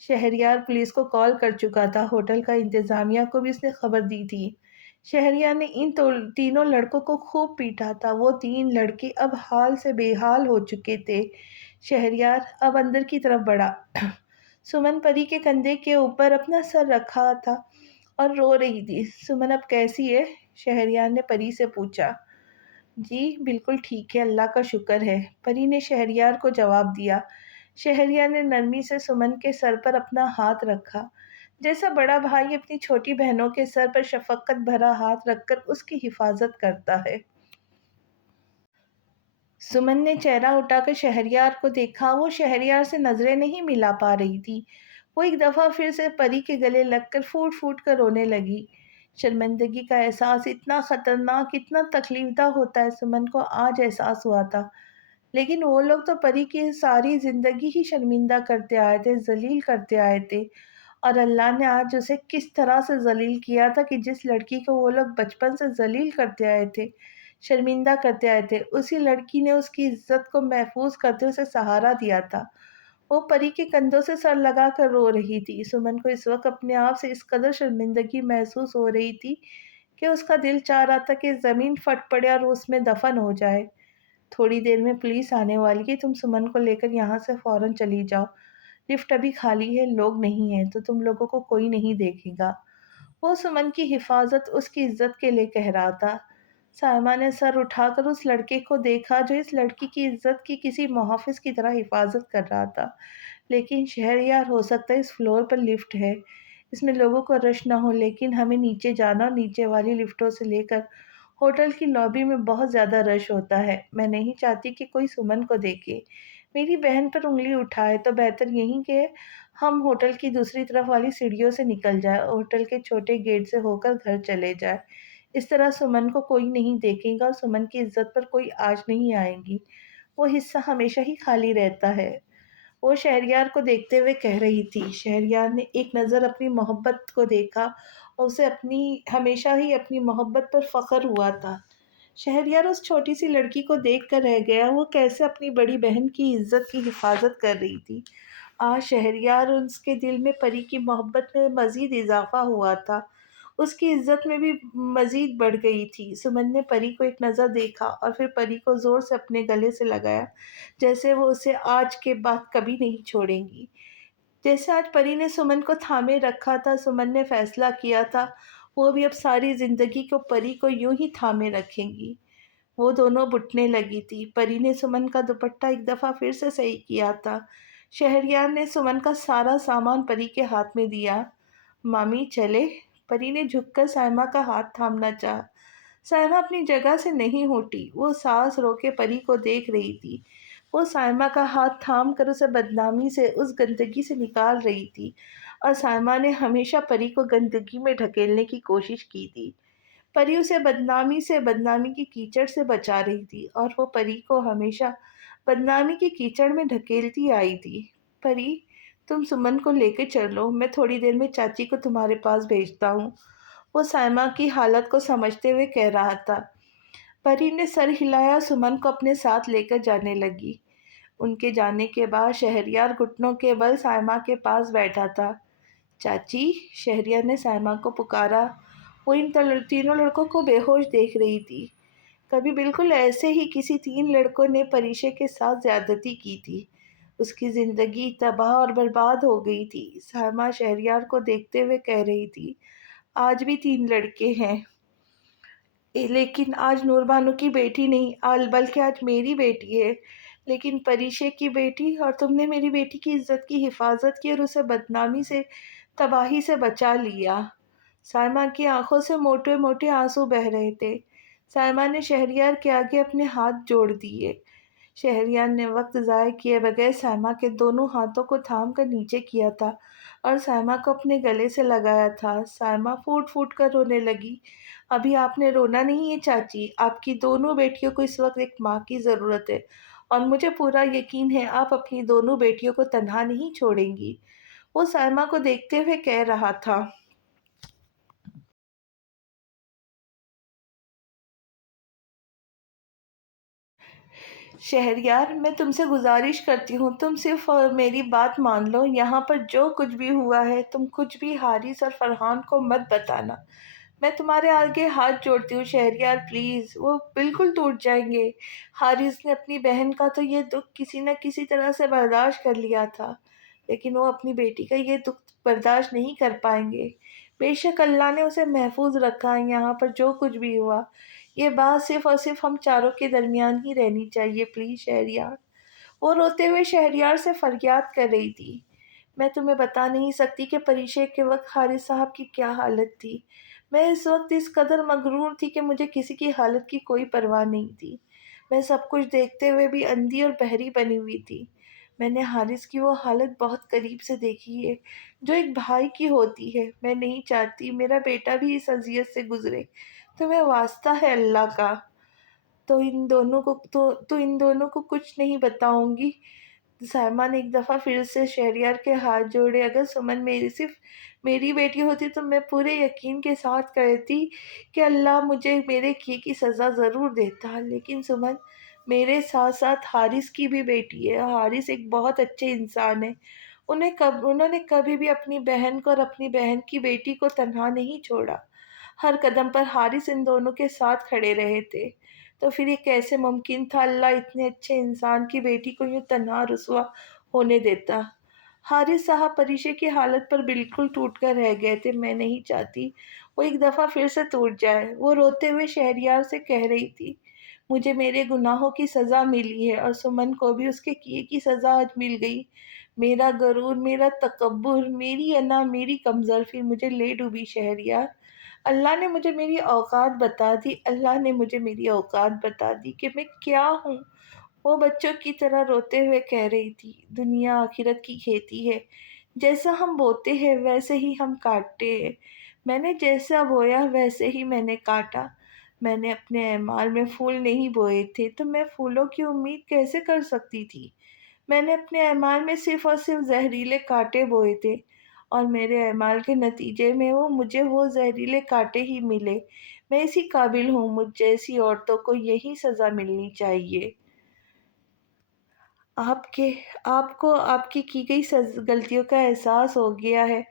شہریار پولیس کو کال کر چکا تھا۔ ہوٹل کا انتظامیہ کو بھی اس نے خبر دی تھی۔ شہریار نے ان تینوں لڑکوں کو خوب پیٹا تھا۔ وہ تین لڑکے اب حال سے بے حال ہو چکے تھے۔ شہریار اب اندر کی طرف بڑھا۔ سمن پری کے کندھے کے اوپر اپنا سر رکھا تھا اور رو رہی تھی۔ سمن اب کیسی ہے؟ شہریار نے پری سے پوچھا۔ جی بالکل ٹھیک ہے، اللہ کا شکر ہے، پری نے شہریار کو جواب دیا۔ شہریار نے نرمی سے سمن کے سر پر اپنا ہاتھ رکھا، جیسا بڑا بھائی اپنی چھوٹی بہنوں کے سر پر شفقت بھرا ہاتھ رکھ کر اس کی حفاظت کرتا ہے۔ سمن نے چہرہ اٹھا کر شہریار کو دیکھا۔ وہ شہریار سے نظریں نہیں ملا پا رہی تھی۔ وہ ایک دفعہ پھر سے پری کے گلے لگ کر پھوٹ پھوٹ کر رونے لگی۔ شرمندگی کا احساس اتنا خطرناک، اتنا تکلیف دہ ہوتا ہے، سمن کو آج احساس ہوا تھا۔ لیکن وہ لوگ تو پری کی ساری زندگی ہی شرمندہ کرتے آئے تھے، ذلیل کرتے آئے تھے، اور اللہ نے آج اسے کس طرح سے ذلیل کیا تھا کہ جس لڑکی کو وہ لوگ بچپن سے ذلیل کرتے آئے تھے، شرمندہ کرتے آئے تھے، اسی لڑکی نے اس کی عزت کو محفوظ کرتے اسے سہارا دیا تھا۔ وہ پری کے کندھوں سے سر لگا کر رو رہی تھی۔ سمن کو اس وقت اپنے آپ سے اس قدر شرمندگی محسوس ہو رہی تھی کہ اس کا دل چاہ رہا تھا کہ زمین پھٹ پڑے اور اس میں دفن ہو جائے۔ تھوڑی دیر میں پولیس آنے والی ہے، تم سمن کو لے کر یہاں سے فوراً چلی جاؤ۔ لفٹ ابھی خالی ہے، لوگ نہیں ہیں تو تم لوگوں کو کوئی نہیں دیکھے گا۔ وہ سمن کی حفاظت اس کی عزت کے لیے کہہ رہا تھا۔ سائمہ نے سر اٹھا کر اس لڑکے کو دیکھا جو اس لڑکی کی عزت کی کسی محافظ کی طرح حفاظت کر رہا تھا۔ لیکن شہریار، ہو سکتا ہے اس فلور پر لفٹ ہے، اس میں لوگوں کو رش نہ ہو، لیکن ہمیں نیچے جانا اور نیچے والی لفٹوں سے لے کر होटल की लॉबी में बहुत ज़्यादा रश होता है। मैं नहीं चाहती कि कोई सुमन को देखे, मेरी बहन पर उँगली उठाए, तो बेहतर यही कि हम होटल की दूसरी तरफ वाली सीढ़ियों से निकल जाएँ और होटल के छोटे गेट से होकर घर चले जाएँ। इस तरह सुमन को कोई नहीं देखेगा और सुमन की इज़्ज़त पर कोई आँच नहीं आएगी। वो हिस्सा हमेशा ही खाली रहता है। वो शहरयार को देखते हुए कह रही थी। शहरयार ने एक नज़र अपनी मोहब्बत को देखा और उसे अपनी हमेशा ही अपनी मोहब्बत पर फ़ख्र हुआ था। शहरयार उस छोटी सी लड़की को देख कर रह गया, वो कैसे अपनी बड़ी बहन की इज्जत की हिफाजत कर रही थी। आज शहरयार उसके दिल में परी की मोहब्बत में मज़ीद इज़ाफ़ा हुआ था। उसकी इज़्ज़त में भी मज़ीद बढ़ गई थी। सुमन ने परी को एक नज़र देखा और फिर परी को ज़ोर से अपने गले से लगाया, जैसे वो उसे आज के बाद कभी नहीं छोड़ेंगी। जैसे आज परी ने सुमन को थामे रखा था, सुमन ने फ़ैसला किया था, वो भी अब सारी ज़िंदगी को परी को यूँ ही थामे रखेंगी। वो दोनों घुटने लगी थी। परी ने सुमन का दुपट्टा एक दफ़ा फिर से सही किया था। शहरयार ने सुमन का सारा सामान परी के हाथ में दिया। मामी चले? परी ने झुककर साइमा का हाथ थामना चाहा। साइमा अपनी जगह से नहीं उठी। वो सांस रोके परी को देख रही थी। वो साइमा का हाथ थाम कर उसे बदनामी से, उस गंदगी से निकाल रही थी और साइमा ने हमेशा परी को गंदगी में ढकेलने की कोशिश की थी। परी उसे बदनामी से, बदनामी की कीचड़ से बचा रही थी और वो परी को हमेशा बदनामी की कीचड़ में ढकेलती आई थी। परी, तुम सुमन को लेके चलो, मैं थोड़ी देर में चाची को तुम्हारे पास भेजता हूँ। वो साइमा की हालत को समझते हुए कह रहा था। परी ने सर हिलाया, सुमन को अपने साथ लेकर जाने लगी। उनके जाने के बाद शहरयार घुटनों के बल साइमा के पास बैठा था। चाची, शहरयार ने साइमा को पुकारा। वो इन तीनों लड़कों को बेहोश देख रही थी। कभी बिल्कुल ऐसे ही किसी तीन लड़कों ने परीशे के साथ ज्यादती की थी। उसकी जिंदगी तबाह और बर्बाद हो गई थी। साइमा शहरयार को देखते हुए कह रही थी, आज भी तीन लड़के हैं, लेकिन आज नूरबानो की बेटी नहीं, बल्कि आज मेरी बेटी है। लेकिन परीशे की बेटी, और तुमने मेरी बेटी की इज्जत की हिफाजत की और उसे बदनामी से, तबाही से बचा लिया। साइमा की आंखों से मोटे मोटे आंसू बह रहे थे। साइमा ने शहरयार के आगे अपने हाथ जोड़ दिए। शहरयार ने वक्त ज़ाय किए बगैर साइमा के दोनों हाथों को थाम कर नीचे किया था और साइमा को अपने गले से लगाया था। साइमा फूट फूट कर रोने लगी। अभी आपने रोना नहीं है चाची, आपकी दोनों बेटियों को इस वक्त एक माँ की ज़रूरत है और मुझे पूरा यकीन है आप अपनी दोनों बेटियों को तन्हा नहीं छोड़ेंगी। वो साइमा को देखते हुए कह रहा था। शहरयार, मैं तुमसे गुजारिश करती हूँ, तुम सिर्फ मेरी बात मान लो। यहाँ पर जो कुछ भी हुआ है, तुम कुछ भी हारिस और फरहान को मत बताना। मैं तुम्हारे आगे हाथ जोड़ती हूँ शहरयार, प्लीज़। वो बिल्कुल टूट जाएंगे। हारिस ने अपनी बहन का तो ये दुख किसी न किसी तरह से बर्दाश्त कर लिया था, लेकिन वो अपनी बेटी का ये दुख बर्दाश्त नहीं कर पाएंगे। बेशक अल्लाह ने उसे महफूज रखा है। यहाँ पर जो कुछ भी हुआ, ये बात सिर्फ और सिर्फ हम चारों के दरमियान ही रहनी चाहिए, प्लीज़ शहरयार। वो रोते हुए शहरयार से फरियाद कर रही थी। मैं तुम्हें बता नहीं सकती कि परीक्षे के वक्त हारिस साहब की क्या हालत थी। मैं इस वक्त इस कदर मगरूर थी कि मुझे किसी की हालत की कोई परवाह नहीं थी। मैं सब कुछ देखते हुए भी अंधी और बहरी बनी हुई थी। मैंने हारिस की वो हालत बहुत करीब से देखी है, जो एक भाई की होती है। मैं नहीं चाहती मेरा बेटा भी इस अजियत से गुजरे। तुम्हें वास्ता है अल्लाह का, तो इन दोनों को कुछ नहीं बताऊंगी। साइमा ने एक दफ़ा फिर से शहरयार के हाथ जोड़े। अगर सुमन मेरी सिर्फ मेरी बेटी होती तो मैं पूरे यकीन के साथ कहती कि अल्लाह मुझे मेरे किए की सज़ा ज़रूर देता। लेकिन सुमन मेरे साथ साथ हारिस की भी बेटी है। हारिस एक बहुत अच्छे इंसान है। उन्होंने कभी भी अपनी बहन को और अपनी बहन की बेटी को तन्हा नहीं छोड़ा। हर कदम पर हारिस इन दोनों के साथ खड़े रहे थे। तो फिर ये कैसे मुमकिन था अल्लाह इतने अच्छे इंसान की बेटी को यूँ तन्हा रुसवा होने देता। हारिस साहब परीक्षे की हालत पर बिल्कुल टूट कर रह गए थे। मैं नहीं चाहती वो एक दफ़ा फिर से टूट जाए। वो रोते हुए शहरयार से कह रही थी, मुझे मेरे गुनाहों की सज़ा मिली है और सुमन को भी उसके किए की सज़ा आज मिल गई। मेरा गरूर, मेरा तकब्बुर, मेरी अना, मेरी कमज़ोरी मुझे ले डूबी शहरयार। اللہ نے مجھے میری اوقات بتا دی، اللہ نے مجھے میری اوقات بتا دی کہ میں کیا ہوں۔ وہ بچوں کی طرح روتے ہوئے کہہ رہی تھی، دنیا آخرت کی کھیتی ہے، جیسا ہم بوتے ہیں ویسے ہی ہم کاٹتے ہیں۔ میں نے جیسا بویا ویسے ہی میں نے کاٹا۔ میں نے اپنے اعمال میں پھول نہیں بوئے تھے تو میں پھولوں کی امید کیسے کر سکتی تھی؟ میں نے اپنے اعمال میں صرف اور صرف زہریلے کانٹے بوئے تھے، اور میرے اعمال کے نتیجے میں مجھے وہ زہریلے کانٹے ہی ملے۔ میں اسی قابل ہوں، مجھ جیسی عورتوں کو یہی سزا ملنی چاہیے۔ آپ کے آپ کو آپ کی گئی غلطیوں کا احساس ہو گیا ہے،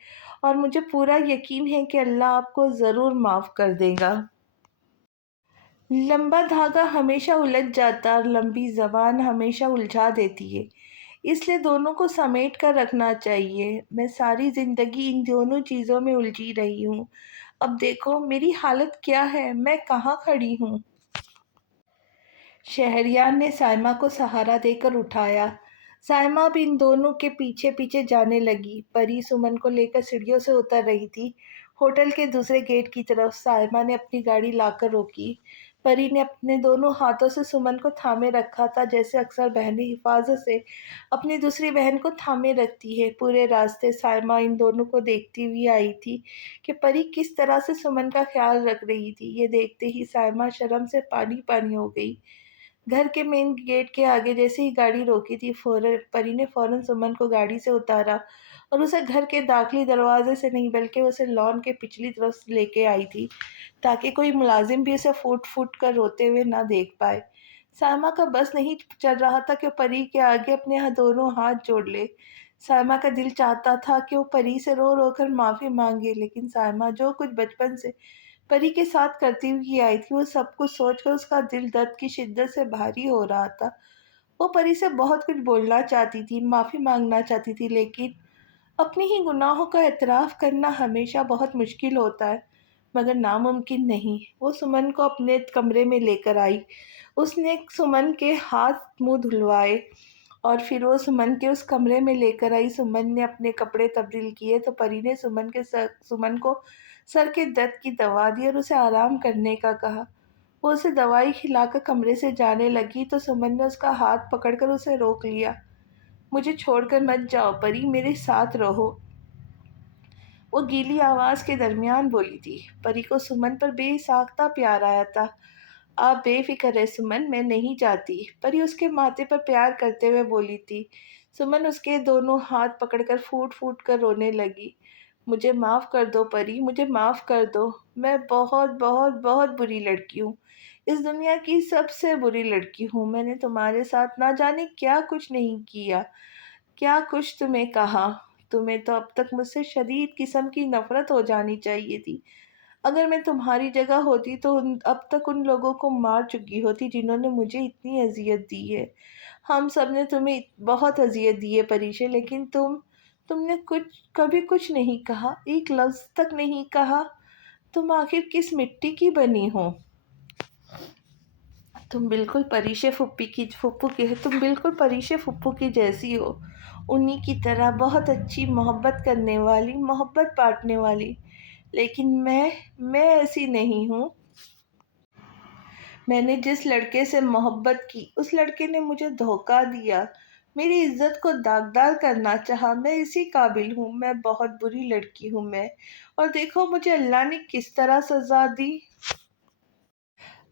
اور مجھے پورا یقین ہے کہ اللہ آپ کو ضرور معاف کر دے گا۔ لمبا دھاگا ہمیشہ الجھ جاتا اور لمبی زبان ہمیشہ الجھا دیتی ہے، اس لیے دونوں کو سمیٹ کر رکھنا چاہیے۔ میں ساری زندگی ان دونوں چیزوں میں الجھی رہی ہوں۔ اب دیکھو میری حالت کیا ہے، میں کہاں کھڑی ہوں۔ شہریار نے سائمہ کو سہارا دے کر اٹھایا۔ سائمہ اب ان دونوں کے پیچھے پیچھے جانے لگی۔ پری سمن کو لے کر سیڑھیوں سے اتر رہی تھی، ہوٹل کے دوسرے گیٹ کی طرف۔ سائمہ نے اپنی گاڑی لا کر روکی۔ پری نے اپنے دونوں ہاتھوں سے سمن کو تھامے رکھا تھا، جیسے اکثر بہنیں حفاظت سے اپنی دوسری بہن کو تھامے رکھتی ہے۔ پورے راستے سائمہ ان دونوں کو دیکھتی ہوئی آئی تھی کہ پری کس طرح سے سمن کا خیال رکھ رہی تھی۔ یہ دیکھتے ہی سائمہ شرم سے پانی پانی ہو گئی۔ گھر کے مین گیٹ کے آگے جیسے ہی گاڑی روکی تھی، پری نے فوراً سمن کو گاڑی سے اتارا اور اسے گھر کے داخلی دروازے سے نہیں بلکہ اسے لان کے پچھلی طرف لے کے آئی تھی، تاکہ کوئی ملازم بھی اسے پھوٹ پھوٹ کر روتے ہوئے نہ دیکھ پائے۔ سائمہ کا بس نہیں چل رہا تھا کہ پری کے آگے اپنے دونوں ہاتھ جوڑ لے۔ سائمہ کا دل چاہتا تھا کہ وہ پری سے رو رو کر معافی مانگے، لیکن سائمہ جو کچھ بچپن سے پری کے ساتھ کرتی ہوئی آئی تھی، وہ سب کچھ سوچ کر اس کا دل درد کی شدت سے بھاری ہو رہا تھا۔ وہ پری سے بہت کچھ بولنا چاہتی تھی، معافی مانگنا چاہتی تھی، لیکن اپنی ہی گناہوں کا اعتراف کرنا ہمیشہ بہت مشکل ہوتا ہے، مگر ناممکن نہیں۔ وہ سمن کو اپنے کمرے میں لے کر آئی۔ اس نے سمن کے ہاتھ منہ دھلوائے اور پھر وہ سمن کے اس کمرے میں لے کر آئی۔ سمن نے اپنے کپڑے تبدیل کیے تو پری نے سمن کو سر کے درد کی دوا دی اور اسے آرام کرنے کا کہا۔ وہ اسے دوائی کھلا کر کمرے سے جانے لگی تو سمن نے اس کا ہاتھ پکڑ کر اسے روک لیا۔ مجھے چھوڑ کر مت جاؤ پری، میرے ساتھ رہو، وہ گیلی آواز کے درمیان بولی تھی۔ پری کو سمن پر بے ساختہ پیار آیا تھا۔ آپ بے فکر رہیں سمن، میں نہیں جاتی، پری اس کے ماتھے پر پیار کرتے ہوئے بولی تھی۔ سمن اس کے دونوں ہاتھ پکڑ کر پھوٹ پھوٹ کر رونے لگی۔ مجھے معاف کر دو پری، مجھے معاف کر دو، میں بہت بہت بہت بری لڑکی ہوں، اس دنیا کی سب سے بری لڑکی ہوں۔ میں نے تمہارے ساتھ نہ جانے کیا کچھ نہیں کیا، کیا کچھ تمہیں کہا۔ تمہیں تو اب تک مجھ سے شدید قسم کی نفرت ہو جانی چاہیے تھی۔ اگر میں تمہاری جگہ ہوتی تو اب تک ان لوگوں کو مار چکی ہوتی جنہوں نے مجھے اتنی اذیت دی ہے۔ ہم سب نے تمہیں بہت اذیت دی ہے پریشے، لیکن تم نے کبھی کچھ نہیں کہا، ایک لفظ تک نہیں کہا۔ تم آخر کس مٹی کی بنی ہو؟ تم بالکل پریشے پھپھو کی جیسی ہو، انہی کی طرح بہت اچھی، محبت کرنے والی، محبت بانٹنے والی، لیکن میں ایسی نہیں ہوں۔ میں نے جس لڑکے سے محبت کی اس لڑکے نے مجھے دھوکہ دیا، میری عزت کو داغدار کرنا چاہا۔ میں اسی قابل ہوں، میں بہت بری لڑکی ہوں میں، اور دیکھو مجھے اللہ نے کس طرح سزا دی۔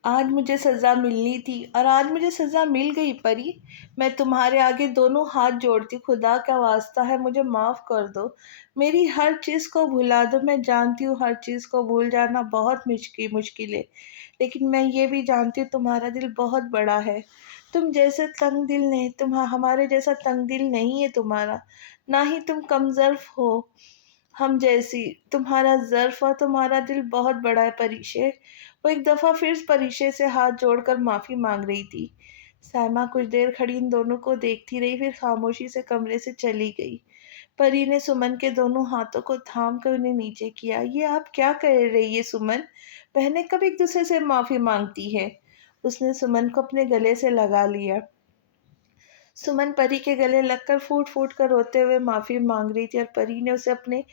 آج مجھے سزا ملنی تھی اور آج مجھے سزا مل گئی پری۔ میں تمہارے آگے دونوں ہاتھ جوڑتی، خدا کا واسطہ ہے مجھے معاف کر دو، میری ہر چیز کو بھلا دو۔ میں جانتی ہوں ہر چیز کو بھول جانا بہت مشکل ہے، لیکن میں یہ بھی جانتی ہوں تمہارا دل بہت بڑا ہے۔ ہمارے جیسا تنگ دل نہیں ہے تمہارا، نہ ہی تم کم ظرف ہو ہم جیسی۔ تمہارا ظرف اور تمہارا دل بہت بڑا ہے پریشے۔ وہ ایک دفعہ پھر پریشے سے ہاتھ جوڑ کر معافی مانگ رہی تھی۔ سائمہ کچھ دیر کھڑی ان دونوں کو دیکھتی رہی، پھر خاموشی سے کمرے سے چلی گئی۔ پری نے سمن کے دونوں ہاتھوں کو تھام کر انہیں نیچے کیا۔ یہ آپ کیا کر رہی ہے سمن؟ بہنیں کب ایک دوسرے سے معافی مانگتی ہے؟ اس نے سمن کو اپنے گلے سے لگا لیا۔ सुमन परी के गले लगकर फूट फूट कर रोते हुए माफी मांग रही थी और परी ने उसे अपने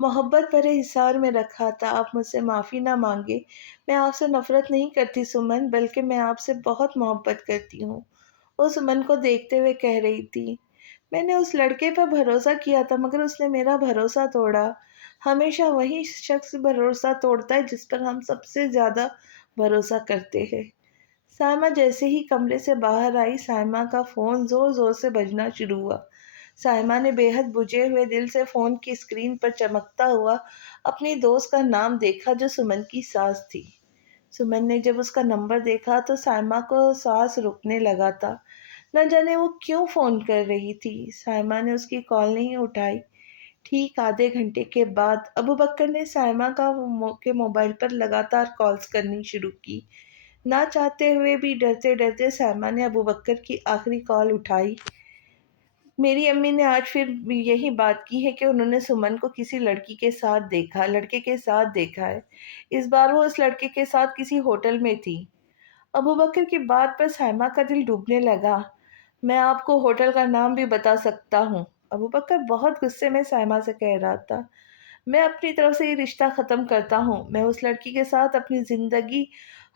मोहब्बत भरे हिसार में रखा था। आप मुझसे माफी ना मांगे, मैं आपसे नफरत नहीं करती सुमन, बल्कि मैं आपसे बहुत मोहब्बत करती हूँ, वो सुमन को देखते हुए कह रही थी। मैंने उस लड़के पर भरोसा किया था मगर उसने मेरा भरोसा तोड़ा। हमेशा वही शख्स भरोसा तोड़ता है जिस पर हम सबसे ज्यादा भरोसा करते हैं। सायमा जैसे ही कमरे से बाहर आई, सायमा का फोन जोर जोर से बजना शुरू हुआ। सायमा ने बेहद बुझे हुए दिल से फोन की स्क्रीन पर चमकता हुआ अपनी दोस्त का नाम देखा जो सुमन की सास थी। सुमन ने जब उसका नंबर देखा तो सायमा को सांस रुकने लगा था। न जाने वो क्यों फोन कर रही थी। सायमा ने उसकी कॉल नहीं उठाई। ठीक आधे घंटे के बाद अबू बकर ने सायमा के मोबाइल पर लगातार कॉल्स करनी शुरू की। ना चाहते हुए भी डरते डरते सायमा ने अबू बकर की आखिरी कॉल उठाई। मेरी अम्मी ने आज फिर भी यही बात की है कि उन्होंने सुमन को किसी लड़के के साथ देखा है। इस बार वो उस लड़के के साथ किसी होटल में थी। अबू बकर की बात पर सायमा का दिल डूबने लगा। मैं आपको होटल का नाम भी बता सकता हूँ, अबू बकर बहुत गुस्से में सायमा से कह रहा था। मैं अपनी तरफ से ये रिश्ता ख़त्म करता हूँ। मैं उस लड़की के साथ अपनी ज़िंदगी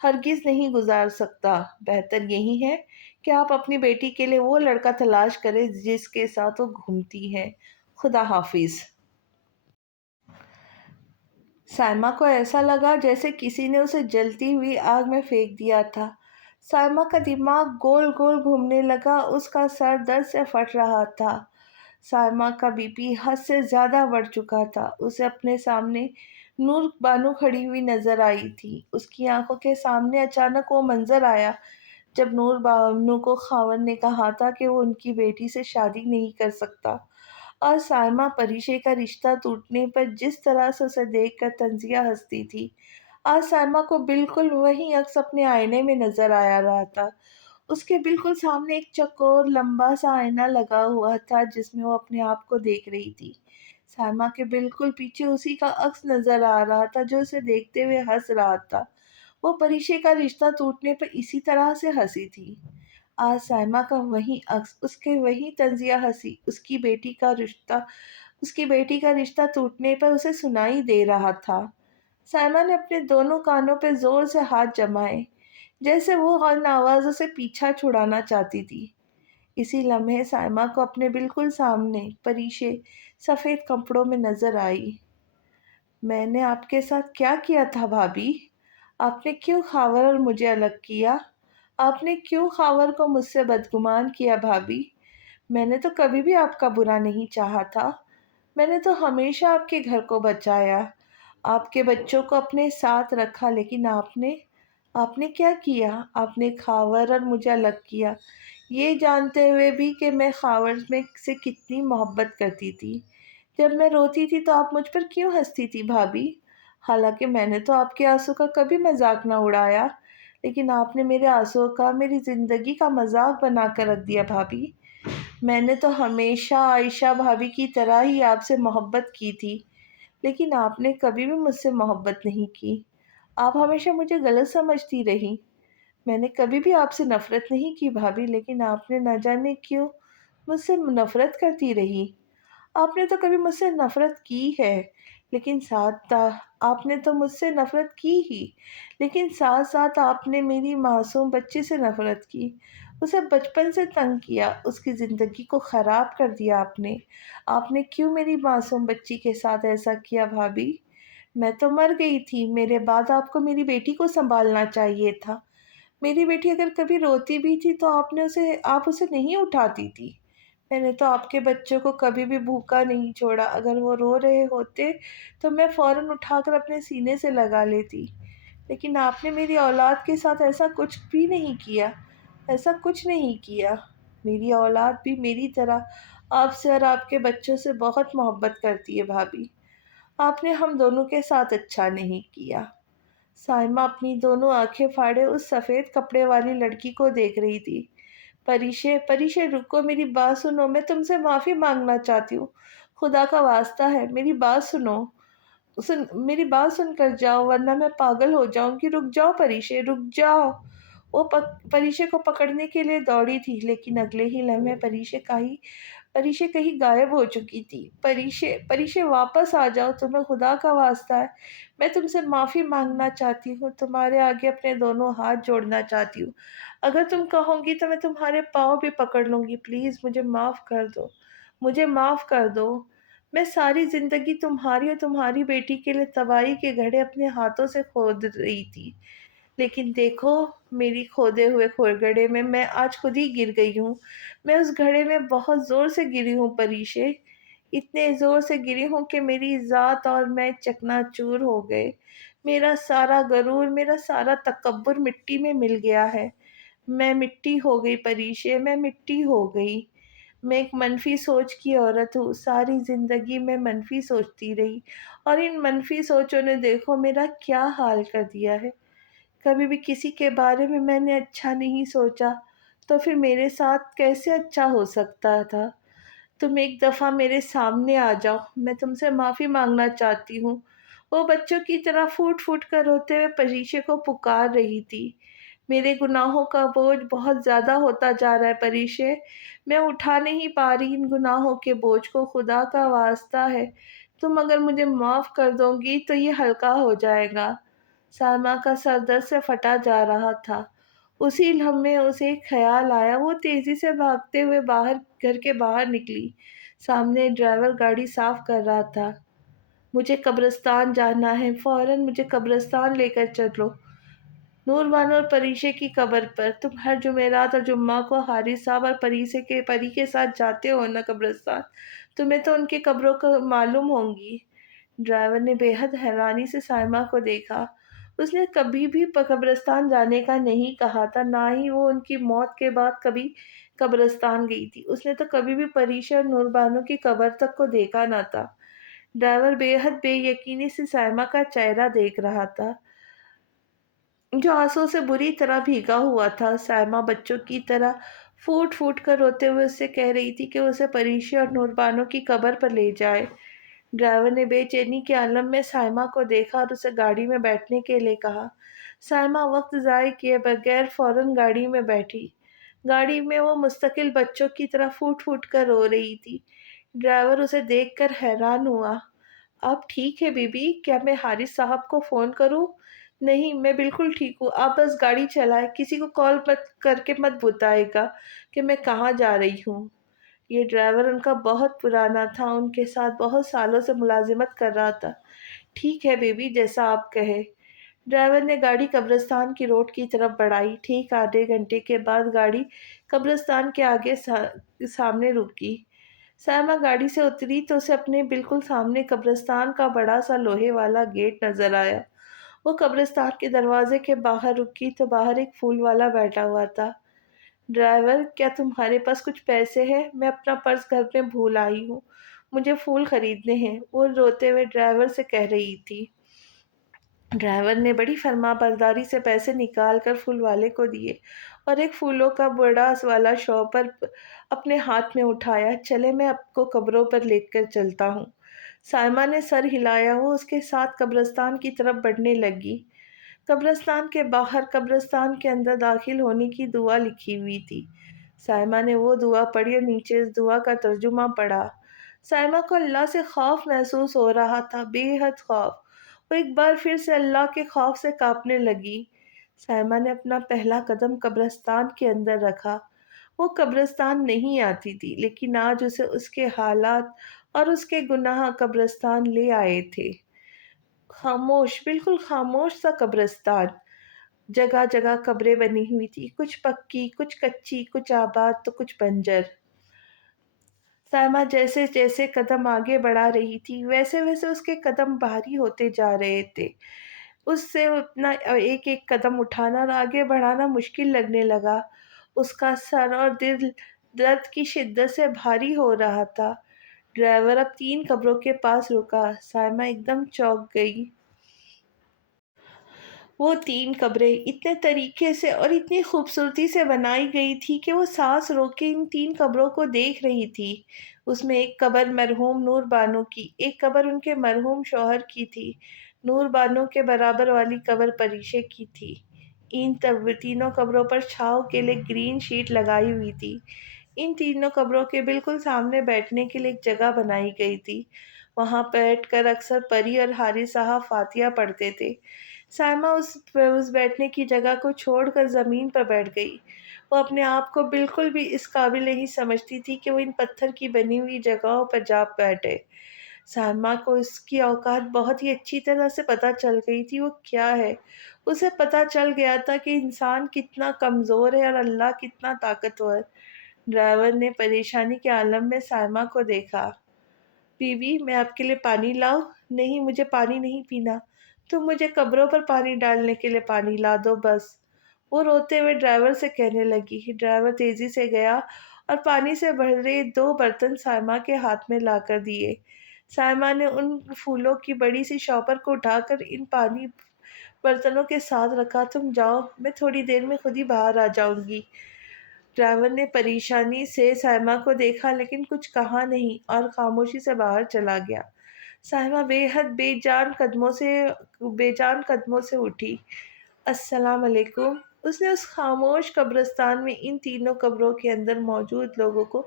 हरगिज़ नहीं गुजार सकता। बेहतर यही है कि आप अपनी बेटी के लिए वो लड़का तलाश करें जिसके साथ वो घूमती है। खुदा हाफिज़। सायमा को ऐसा लगा जैसे किसी ने उसे जलती हुई आग में फेंक दिया था। सायमा का दिमाग गोल गोल घूमने लगा, उसका सर दर्द से फट रहा था। सायमा का बीपी हद से ज्यादा बढ़ चुका था। उसे अपने सामने नूर बानो खड़ी हुई नजर आई थी। उसकी आंखों के सामने अचानक वो मंजर आया जब नूर बानो को खावन ने कहा था कि वो उनकी बेटी से शादी नहीं कर सकता। और सायमा परिशे का रिश्ता टूटने पर जिस तरह से उसे देखकर तंजिया हंसती थी, आज सायमा को बिल्कुल वही अक्स अपने आईने में नजर आया रहा था। उसके बिल्कुल सामने एक चौकोर लंबा सा आईना लगा हुआ था जिसमें वो अपने आप को देख रही थी। सायमा के बिल्कुल पीछे उसी का अक्स नजर आ रहा था जो उसे देखते हुए हंस रहा था। वो परिशे का रिश्ता टूटने पर इसी तरह से हंसी थी। आज सायमा का वही अक्स, उसके वही तंजिया हंसी, उसकी बेटी का रिश्ता टूटने पर उसे सुनाई दे रहा था। सायमा ने अपने दोनों कानों पर जोर से हाथ जमाए जैसे वो उन आवाज़ों से पीछा छुड़ाना चाहती थी। इसी लम्हे सायमा को अपने बिल्कुल सामने परीशे सफ़ेद कपड़ों में नजर आई। मैंने आपके साथ क्या किया था भाभी? आपने क्यों खावर और मुझे अलग किया? आपने क्यों खावर को मुझसे बदगुमान किया भाभी? मैंने तो कभी भी आपका बुरा नहीं चाहा था। मैंने तो हमेशा आपके घर को बचाया, आपके बच्चों को अपने साथ रखा, लेकिन आपने आपने क्या किया? आपने खावर और मुझे अलग किया, ये जानते हुए भी कि मैं खावर में से कितनी मोहब्बत करती थी। जब मैं रोती थी तो आप मुझ पर क्यों हंसती थी भाभी? हालांकि मैंने तो आपके आंसू का कभी मजाक ना उड़ाया, लेकिन आपने मेरे आंसुओं का, मेरी ज़िंदगी का मजाक बना कर रख दिया भाभी। मैंने तो हमेशा आयशा भाभी की तरह ही आपसे मोहब्बत की थी, लेकिन आपने कभी भी मुझसे मोहब्बत नहीं की। आप हमेशा मुझे गलत समझती रही। मैंने कभी भी आपसे नफ़रत नहीं की भाभी, लेकिन आपने न जाने क्यों मुझसे नफ़रत करती रही। आपने तो कभी मुझसे नफ़रत की है, लेकिन आपने तो मुझसे नफ़रत की ही, लेकिन साथ-साथ आपने मेरी मासूम बच्ची से नफ़रत की। उसे बचपन से तंग किया, उसकी ज़िंदगी को ख़राब कर दिया आपने। आपने क्यों मेरी मासूम बच्ची के साथ ऐसा किया भाभी? मैं तो मर गई थी, मेरे बाद आपको मेरी बेटी को सँभालना चाहिए था। मेरी बेटी अगर कभी रोती भी थी तो आप उसे नहीं उठाती थी। मैंने तो आपके बच्चों को कभी भी भूखा नहीं छोड़ा। अगर वो रो रहे होते तो मैं फ़ौरन उठाकर अपने सीने से लगा लेती। लेकिन आपने मेरी औलाद के साथ ऐसा कुछ भी नहीं किया। ऐसा कुछ नहीं किया। मेरी औलाद भी मेरी तरह आपसे और आपके बच्चों से बहुत मोहब्बत करती है भाभी। आपने हम दोनों के साथ अच्छा नहीं किया। साइमा अपनी दोनों आंखें फाड़े उस सफ़ेद कपड़े वाली लड़की को देख रही थी। परिशे परिशे रुको, मेरी बात सुनो, मैं तुमसे माफ़ी मांगना चाहती हूँ। खुदा का वास्ता है, मेरी बात सुनो। मेरी बात सुनकर जाओ वरना मैं पागल हो जाऊंगी। रुक जाओ परिशे, रुक जाओ। وہ परीशे को पकड़ने के लिए दौड़ी थी, लेकिन अगले ही लम्हे परीशे कहीं गायब हो चुकी थी। परीशे वापस आ जाओ, तुम्हें खुदा का वास्ता है, मैं तुमसे माफ़ी मांगना चाहती हूँ, तुम्हारे आगे अपने दोनों हाथ जोड़ना चाहती हूँ। अगर तुम कहोगी तो मैं तुम्हारे पाँव भी पकड़ लूँगी। प्लीज़ मुझे माफ़ कर दो, मुझे माफ़ कर दो। मैं सारी ज़िंदगी तुम्हारी और तुम्हारी बेटी के लिए तबाही के घड़े अपने हाथों से खोद रही थी, लेकिन देखो, मेरी खोदे हुए घड़े में मैं आज खुद ही गिर गई हूँ। मैं उस घड़े में बहुत ज़ोर से गिरी हूँ परीशे, इतने ज़ोर से गिरी हूँ कि मेरी ज़ात और मैं चकनाचूर हो गए। मेरा सारा गरूर, मेरा सारा तकब्बुर मिट्टी में मिल गया है। मैं मिट्टी हो गई परीशे, मैं मिट्टी हो गई। मैं एक मनफ़ी सोच की औरत हूँ, सारी ज़िंदगी मैं मनफ़ी सोचती रही और इन मनफ़ी सोचों ने देखो मेरा क्या हाल कर दिया है। कभी भी किसी के बारे में मैंने अच्छा नहीं सोचा, तो फिर मेरे साथ कैसे अच्छा हो सकता था? तुम एक दफ़ा मेरे सामने आ जाओ, मैं तुमसे माफ़ी माँगना चाहती हूँ। वो बच्चों की तरह फूट-फूट कर रोते हुए परीशे को पुकार रही थी। मेरे गुनाहों का बोझ बहुत ज़्यादा होता जा रहा है परीशे, मैं उठा नहीं पा रही इन गुनाहों के बोझ को, खुदा का वास्ता है। तुम अगर मुझे माफ़ कर दोगी तो ये हल्का हो जाएगा। सालमा का सर दर्द से फटा जा रहा था। उसी लम्हे उसे एक ख़्याल आया। वो तेज़ी से भागते हुए घर के बाहर निकली। सामने ड्राइवर गाड़ी साफ़ कर रहा था। मुझे कब्रिस्तान जाना है, फ़ौरन मुझे कब्रिस्तान लेकर चलो। नूरबानो और परीशे की कब्र पर। तुम हर जुमेरात और जुम्मा को हारिस साहब और परी के साथ जाते हो ना कब्रिस्तान? तुम्हें तो उनकी कब्रों को मालूम होंगी। ड्राइवर ने बेहद हैरानी से साइमा को देखा। उसने कभी भी कब्रिस्तान जाने का नहीं कहा था, ना ही वो उनकी मौत के बाद कभी कब्रिस्तान गई थी। उसने तो कभी भी परीशा और नूरबानो की कब्र तक को देखा ना था। ड्राइवर बेहद बेयकीनी से साइमा का चेहरा देख रहा था, जो आंसुओं से बुरी तरह भीगा हुआ था। साइमा बच्चों की तरह फूट-फूट कर रोते हुए उससे कह रही थी कि उसे परीशा और नूरबानो की कब्र पर ले जाए। ड्राइवर ने बेचैनी के आलम में साइमा को देखा और उसे गाड़ी में बैठने के लिए कहा। साइमा वक्त ज़ाय किए बगैर फ़ौरन गाड़ी में बैठी। गाड़ी में वो मुस्तकिल बच्चों की तरह फूट-फूट कर रो रही थी। ड्राइवर उसे देखकर हैरान हुआ। "आप ठीक हैं बीबी? क्या मैं हारिस साहब को फ़ोन करूँ?" "नहीं, मैं बिल्कुल ठीक हूँ। आप बस गाड़ी चलाएँ। किसी को कॉल मत करके मत बताइएगा कि मैं कहाँ जा रही हूँ।" ये ड्राइवर उनका बहुत पुराना था, उनके साथ बहुत सालों से मुलाज़िमत कर रहा था। "ठीक है बेबी, जैसा आप कहें।" ड्राइवर ने गाड़ी कब्रिस्तान की रोड की तरफ बढ़ाई। ठीक आधे घंटे के बाद गाड़ी कब्रिस्तान के आगे सामने रुकी। साइमा गाड़ी से उतरी तो उसे अपने बिल्कुल सामने कब्रिस्तान का बड़ा-सा लोहे वाला गेट नज़र आया। वो कब्रिस्तान के दरवाज़े के बाहर रुकी तो बाहर एक फूल वाला बैठा हुआ था। "ड्राइवर, क्या तुम्हारे पास कुछ पैसे हैं? मैं अपना पर्स घर में भूल आई हूँ। मुझे फूल खरीदने हैं," वो रोते हुए ड्राइवर से कह रही थी। ड्राइवर ने बड़ी फर्माबरदारी से पैसे निकाल कर फूल वाले को दिए और एक फूलों का बड़ा वाला शॉपर अपने हाथ में उठाया। "चले, मैं आपको कब्रों पर लेकर चलता हूँ।" साइमा ने सर हिलाया। वो उसके साथ कब्रिस्तान की तरफ बढ़ने लगी। कब्रिस्तान के बाहर कब्रिस्तान के अंदर दाखिल होने की दुआ लिखी हुई थी। साइमा ने वो दुआ पढ़ी और नीचे इस दुआ का तर्जुमा पढ़ा। साइमा को अल्लाह से खौफ महसूस हो रहा था, बेहद खौफ। वो एक बार फिर से अल्लाह के खौफ से कांपने लगी। साइमा ने अपना पहला कदम कब्रिस्तान के अंदर रखा। वो कब्रिस्तान नहीं आती थी, लेकिन आज उसे उसके हालात और उसके गुनाह कब्रिस्तान ले आए थे। खामोश, बिल्कुल खामोश सा कब्रिस्तान। जगह-जगह कब्रें बनी हुई थी, कुछ पक्की, कुछ कच्ची, कुछ आबाद तो कुछ बंजर। साइमा जैसे-जैसे कदम आगे बढ़ा रही थी, वैसे-वैसे उसके कदम भारी होते जा रहे थे। उससे उतना एक-एक कदम उठाना और आगे बढ़ाना मुश्किल लगने लगा। उसका सर और दिल दर्द की शिद्दत से भारी हो रहा था। ड्राइवर अब 3 कब्रों के पास रुका। साइमा एकदम चौंक गई। वो 3 कब्रें इतने तरीके से और इतनी खूबसूरती से बनाई गई थी कि वो साँस रोक के इन 3 कब्रों को देख रही थी। उसमें एक कब्र मरहूम नूर बानो की, एक कब्र उनके मरहूम शौहर की थी। नूर बानो के बराबर वाली कब्र परीशे की थी। تینوں قبروں پر چھاؤں کے لیے گرین شیٹ لگائی ہوئی تھی۔ ان تینوں قبروں کے بالکل سامنے بیٹھنے کے لیے ایک جگہ بنائی گئی تھی۔ وہاں بیٹھ کر اکثر پری اور حارث صاحب فاتحہ پڑھتے تھے۔ سائمہ اس بیٹھنے کی جگہ کو چھوڑ کر زمین پر بیٹھ گئی۔ وہ اپنے آپ کو بالکل بھی اس قابل نہیں سمجھتی تھی کہ وہ ان پتھر کی بنی ہوئی جگہوں پر جا بیٹھے۔ سائمہ کو اس کی اوقات بہت ہی اچھی طرح سے پتہ چل گئی تھی وہ کیا ہے۔ اسے پتہ چل گیا تھا کہ انسان کتنا کمزور ہے اور اللہ کتنا طاقتور۔ ڈرائیور نے پریشانی کے عالم میں سائمہ کو دیکھا۔ بیوی، میں آپ کے لیے پانی لاؤں؟ نہیں، مجھے پانی نہیں پینا۔ تم مجھے قبروں پر پانی ڈالنے کے لیے پانی لا دو بس، وہ روتے ہوئے ڈرائیور سے کہنے لگی۔ ڈرائیور تیزی سے گیا اور پانی سے بھرے 2 برتن سائمہ کے ہاتھ میں لا کر دیے۔ سائمہ نے ان پھولوں کی بڑی سی شاپر کو اٹھا کر ان پانی برتنوں کے ساتھ رکھا۔ تم جاؤ، میں تھوڑی دیر میں خود ہی باہر آ جاؤں گی۔ ڈرائیور نے پریشانی سے سائمہ کو دیکھا لیکن کچھ کہا نہیں اور خاموشی سے باہر چلا گیا۔ سائمہ بے حد بے جان قدموں سے اٹھی۔ السلام علیکم۔ اس نے اس خاموش قبرستان میں ان تینوں قبروں کے اندر موجود لوگوں کو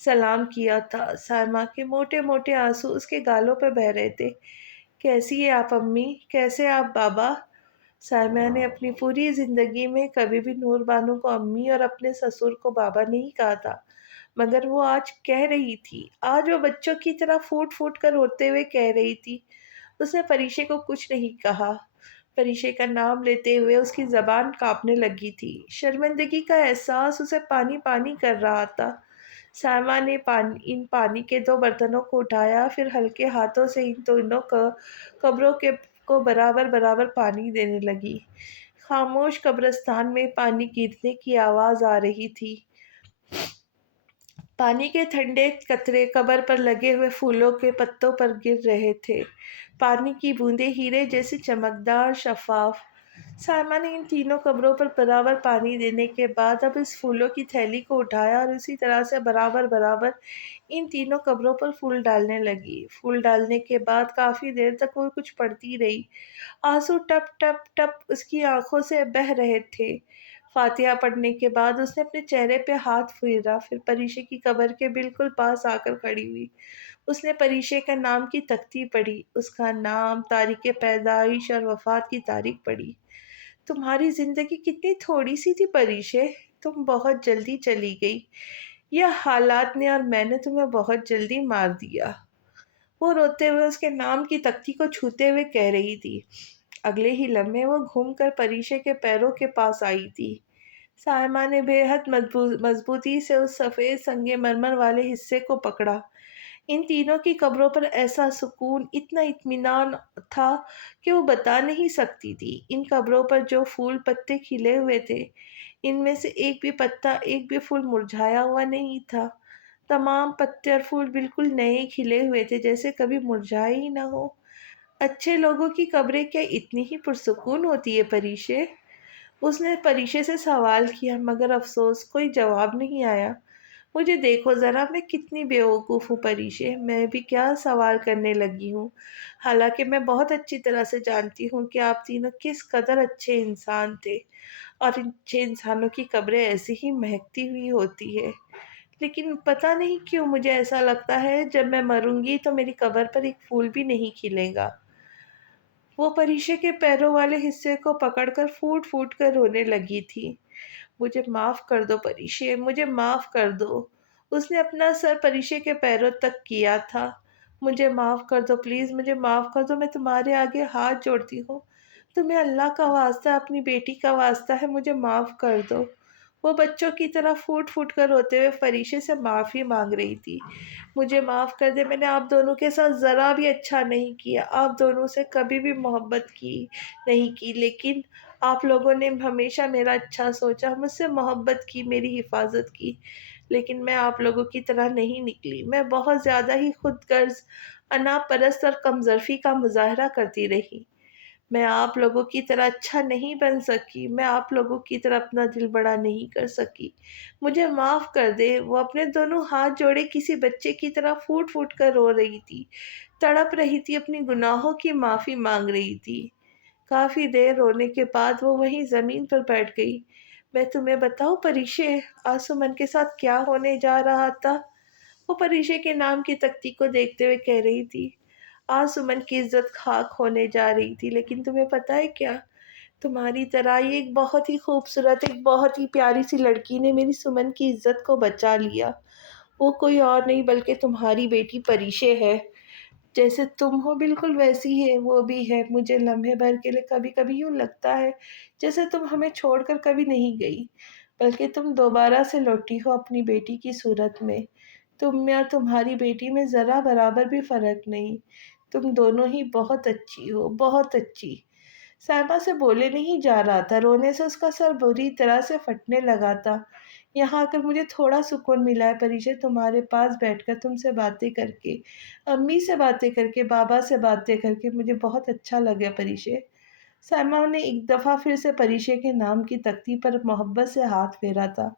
سلام کیا تھا۔ سائمہ کے موٹے موٹے آنسو اس کے گالوں پہ بہہ رہے تھے۔ کیسی ہے آپ امی؟ کیسے آپ بابا؟ سائمہ نے اپنی پوری زندگی میں کبھی بھی نور بانو کو امی اور اپنے سسر کو بابا نہیں کہا تھا، مگر وہ آج کہہ رہی تھی۔ آج وہ بچوں کی طرح پھوٹ پھوٹ کر روتے ہوئے کہہ رہی تھی۔ اس نے پریشے کو کچھ نہیں کہا۔ پریشے کا نام لیتے ہوئے اس کی زبان کانپنے لگی تھی۔ شرمندگی کا احساس اسے پانی پانی کر رہا تھا۔ سائمہ نے ان پانی کے 2 برتنوں کو اٹھایا، پھر ہلکے ہاتھوں سے ان دونوں قبروں کو برابر برابر پانی دینے لگی۔ خاموش قبرستان میں پانی گرنے کی آواز آ رہی تھی۔ پانی کے ٹھنڈے قطرے قبر پر لگے ہوئے پھولوں کے پتوں پر گر رہے تھے۔ پانی کی بوندیں ہیرے جیسی چمکدار، شفاف۔ سائمہ نے ان تینوں قبروں پر برابر پانی دینے کے بعد اب اس پھولوں کی تھیلی کو اٹھایا اور اسی طرح سے برابر برابر ان تینوں قبروں پر پھول ڈالنے لگی۔ پھول ڈالنے کے بعد کافی دیر تک وہ کچھ پڑھتی رہی۔ آنسو ٹپ ٹپ ٹپ اس کی آنکھوں سے بہہ رہے تھے۔ فاتحہ پڑھنے کے بعد اس نے اپنے چہرے پہ ہاتھ پھیرا، پھر پریشے کی قبر کے بالکل پاس آ کر کھڑی ہوئی۔ اس نے پریشے کا نام کی تختی پڑھی، اس کا نام، تاریخ پیدائش اور وفات کی تاریخ پڑھی۔ تمہاری زندگی کتنی تھوڑی سی تھی پریشے، تم بہت جلدی چلی گئی۔ یہ حالات نے اور میں نے تمہیں بہت جلدی مار دیا، وہ روتے ہوئے اس کے نام کی تختی کو چھوتے ہوئے کہہ رہی تھی۔ اگلے ہی لمحے وہ گھوم کر پریشے کے پیروں کے پاس آئی تھی۔ سائمہ نے بے حد مضبوطی سے اس سفید سنگ مرمر والے حصے کو پکڑا۔ ان تینوں کی قبروں پر ایسا سکون، اتنا اطمینان تھا کہ وہ بتا نہیں سکتی تھی۔ ان قبروں پر جو پھول پتے کھلے ہوئے تھے، ان میں سے ایک بھی پتا، ایک بھی پھول مرجھایا ہوا نہیں تھا۔ تمام پتے اور پھول بالکل نئے کھلے ہوئے تھے، جیسے کبھی مرجھائے ہی نہ ہو۔ اچھے لوگوں کی قبریں کیا اتنی ہی پرسکون ہوتی ہے پریشے؟ اس نے پریشے سے سوال کیا، مگر افسوس کوئی جواب نہیں آیا۔ مجھے دیکھو ذرا، میں کتنی بے وقوف ہوں پریشے، میں بھی کیا سوال کرنے لگی ہوں، حالانکہ میں بہت اچھی طرح سے جانتی ہوں کہ آپ تینوں کس قدر اچھے انسان تھے اور اچھے انسانوں کی قبریں ایسی ہی مہکتی ہوئی ہوتی ہے۔ لیکن پتہ نہیں کیوں مجھے ایسا لگتا ہے جب میں مروں گی تو میری قبر پر ایک پھول بھی نہیں کھلے گا۔ وہ پریشے کے پیروں والے حصے کو پکڑ کر پھوٹ پھوٹ کر رونے لگی تھی۔ مجھے معاف کر دو پریشے، مجھے معاف کر دو۔ اس نے اپنا سر پریشے کے پیروں تک کیا تھا۔ مجھے معاف کر دو پلیز، مجھے معاف کر دو، میں تمہارے آگے ہاتھ جوڑتی ہوں، تمہیں اللہ کا واسطہ، اپنی بیٹی کا واسطہ ہے، مجھے معاف کر دو۔ وہ بچوں کی طرح پھوٹ پھوٹ کر روتے ہوئے پریشے سے معافی مانگ رہی تھی۔ مجھے معاف کر دے، میں نے آپ دونوں کے ساتھ ذرا بھی اچھا نہیں کیا، آپ دونوں سے کبھی بھی محبت نہیں کی، لیکن آپ لوگوں نے ہمیشہ میرا اچھا سوچا، مجھ سے محبت کی، میری حفاظت کی، لیکن میں آپ لوگوں کی طرح نہیں نکلی۔ میں بہت زیادہ ہی خود غرض، انا پرست اور کمظرفی کا مظاہرہ کرتی رہی۔ میں آپ لوگوں کی طرح اچھا نہیں بن سکی، میں آپ لوگوں کی طرح اپنا دل بڑا نہیں کر سکی، مجھے معاف کر دے۔ وہ اپنے دونوں ہاتھ جوڑے کسی بچے کی طرح پھوٹ پھوٹ کر رو رہی تھی، تڑپ رہی تھی، اپنی گناہوں کی معافی مانگ رہی تھی۔ کافی دیر رونے کے بعد وہ وہیں زمین پر بیٹھ گئی۔ میں تمہیں بتاؤں پریشے، آسومن کے ساتھ کیا ہونے جا رہا تھا؟ وہ پریشے کے نام کی تختی کو دیکھتے ہوئے کہہ رہی تھی۔ آسومن کی عزت خاک ہونے جا رہی تھی، لیکن تمہیں پتہ ہے کیا؟ تمہاری طرح ہی ایک بہت ہی خوبصورت، ایک بہت ہی پیاری سی لڑکی نے میری سمن کی عزت کو بچا لیا۔ وہ کوئی اور نہیں بلکہ تمہاری بیٹی پریشے ہے۔ جیسے تم ہو بالکل ویسی ہے وہ بھی ہے۔ مجھے لمحے بھر کے لیے کبھی کبھی یوں لگتا ہے جیسے تم ہمیں چھوڑ کر کبھی نہیں گئی، بلکہ تم دوبارہ سے لوٹی ہو اپنی بیٹی کی صورت میں۔ تم میں اور تمہاری بیٹی میں ذرا برابر بھی فرق نہیں۔ تم دونوں ہی بہت اچھی ہو، بہت اچھی۔ سائمہ سے بولے نہیں جا رہا تھا، رونے سے اس کا سر بری طرح سے پھٹنے لگا تھا۔ یہاں آ کر مجھے تھوڑا سکون ملا ہے پریشے، تمہارے پاس بیٹھ کر تم سے باتیں کر کے، امی سے باتیں کر کے، بابا سے باتیں کر کے مجھے بہت اچھا لگا پریشے۔ سائمہ نے ایک دفعہ پھر سے پریشے کے نام کی تختی پر محبت سے ہاتھ پھیرا تھا۔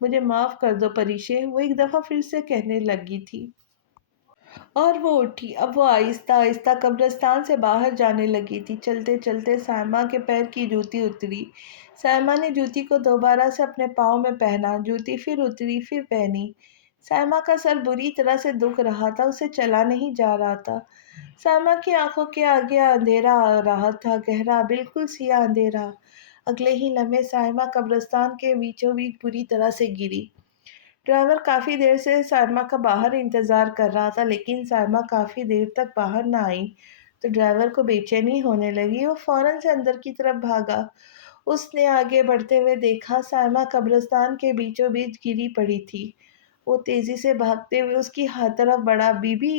مجھے معاف کر دو پریشے، وہ ایک دفعہ پھر سے کہنے لگی تھی۔ اور وہ اٹھی۔ اب وہ آہستہ آہستہ قبرستان سے باہر جانے لگی تھی۔ چلتے چلتے سائمہ کے پیر کی جوتی اتری۔ سائمہ نے جوتی کو دوبارہ سے اپنے پاؤں میں پہنا، جوتی پھر اتری، پھر پہنی۔ سائمہ کا سر بری طرح سے دکھ رہا تھا، اسے چلا نہیں جا رہا تھا۔ سائمہ کی آنکھوں کے آگے اندھیرا آ رہا تھا، گہرا، بالکل سیاہ اندھیرا۔ اگلے ہی لمحے سائمہ قبرستان کے بیچوں بیچ بری طرح سے گری۔ ڈرائیور کافی دیر سے سائمہ کا باہر انتظار کر رہا تھا، لیکن سائمہ کافی دیر تک باہر نہ آئی تو ڈرائیور کو بے چینی ہونے لگی۔ وہ فوراً سے اندر کی طرف بھاگا۔ اس نے آگے بڑھتے ہوئے دیکھا سائمہ قبرستان کے بیچوں بیچ گری پڑی تھی۔ وہ تیزی سے بھاگتے ہوئے اس کی طرف بڑھا۔ بی بی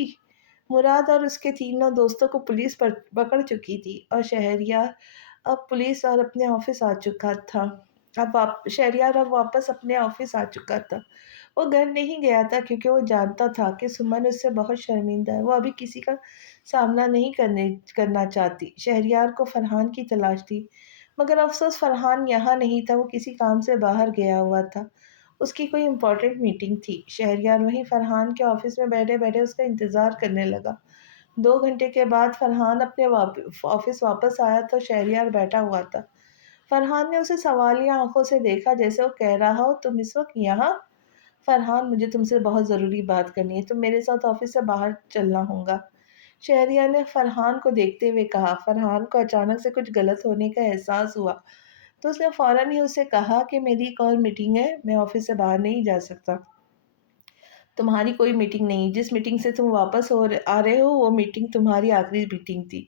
مراد اور اس کے تینوں دوستوں کو پولیس پکڑ چکی تھی اور شہریار اب پولیس اور اپنے آفس آ چکا تھا۔ شہریار اب واپس اپنے آفس آ چکا تھا۔ وہ گھر نہیں گیا تھا کیونکہ وہ جانتا تھا کہ سمن اس سے بہت شرمندہ ہے۔ وہ ابھی کسی کا سامنا نہیں کرنا چاہتی۔ شہریار کو فرحان کی تلاش تھی، مگر افسوس فرحان یہاں نہیں تھا، وہ کسی کام سے باہر گیا ہوا تھا۔ اس کی کوئی امپورٹنٹ میٹنگ تھی۔ شہریار وہیں فرحان کے آفس میں بیٹھے بیٹھے اس کا انتظار کرنے لگا۔ 2 گھنٹے کے بعد فرحان اپنے آفس واپس آیا تو شہریار بیٹھا ہوا تھا۔ فرحان نے اسے سوالیہ آنکھوں سے دیکھا، جیسے وہ کہہ رہا ہو تم اس وقت یہاں؟ فرحان مجھے تم سے بہت ضروری بات کرنی ہے، تم میرے ساتھ آفس سے باہر چلنا ہوگا، شہریار نے فرحان کو دیکھتے ہوئے کہا۔ فرحان کو اچانک سے کچھ غلط ہونے کا احساس ہوا تو اس نے فوراً ہی اسے کہا کہ میری ایک اور میٹنگ ہے، میں آفس سے باہر نہیں جا سکتا۔ تمہاری کوئی میٹنگ نہیں، جس میٹنگ سے تم واپس آ رہے ہو وہ میٹنگ تمہاری آخری میٹنگ تھی،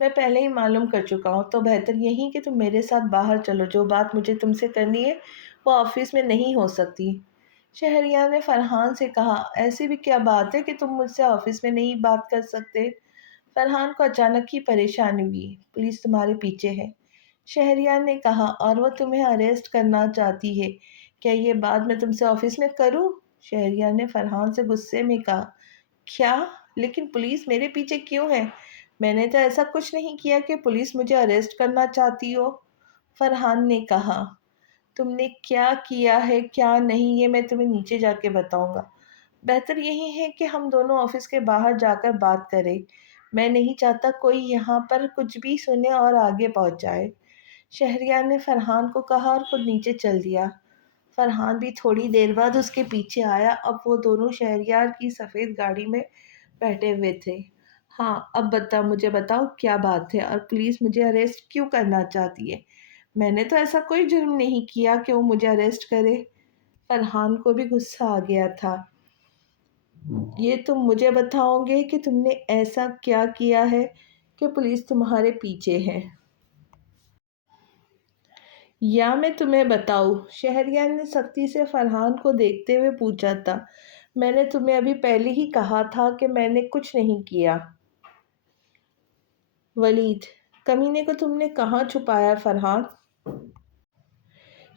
میں پہلے ہی معلوم کر چکا ہوں، تو بہتر یہی کہ تم میرے ساتھ باہر چلو، جو بات مجھے تم سے کرنی ہے وہ آفس میں نہیں ہو سکتی۔ شہریار نے فرحان سے کہا، ایسی بھی کیا بات ہے کہ تم مجھ سے آفس میں نہیں بات کر سکتے؟ فرحان کو اچانک ہی پریشانی ہوئی۔ پولیس تمہارے پیچھے ہے، شہریار نے کہا، اور وہ تمہیں اریسٹ کرنا چاہتی ہے، کیا یہ بات میں تم سے آفس میں کروں؟ شہریار نے فرحان سے غصے میں کہا، کیا؟ لیکن پولیس میرے پیچھے کیوں ہے؟ میں نے تو ایسا کچھ نہیں کیا کہ پولیس مجھے اریسٹ کرنا چاہتی ہو۔ فرحان نے کہا، تم نے کیا کیا ہے کیا نہیں یہ میں تمہیں نیچے جا کے بتاؤں گا، بہتر یہی ہے کہ ہم دونوں آفس کے باہر جا کر بات کریں، میں نہیں چاہتا کوئی یہاں پر کچھ بھی سنے اور آگے پہنچ جائے۔ شہریار نے فرحان کو کہا اور خود نیچے چل دیا۔ فرحان بھی تھوڑی دیر بعد اس کے پیچھے آیا۔ اب وہ دونوں شہریار کی سفید گاڑی میں بیٹھے ہوئے تھے۔ ہاں اب مجھے بتاؤ کیا بات ہے اور پولیس مجھے اریسٹ کیوں کرنا چاہتی ہے؟ میں نے تو ایسا کوئی جرم نہیں کیا کہ وہ مجھے اریسٹ کرے۔ فرحان کو بھی غصہ آ گیا تھا۔ یہ تم مجھے بتاؤ گے کہ تم نے ایسا کیا کیا ہے کہ پولیس تمہارے پیچھے ہے، یا میں تمہیں بتاؤں؟ شہریار نے سختی سے فرحان کو دیکھتے ہوئے پوچھا تھا۔ میں نے تمہیں ابھی پہلے ہی کہا تھا کہ میں نے کچھ نہیں کیا۔ ولید، کمینے کو تم نے کہاں چھپایا فرحان؟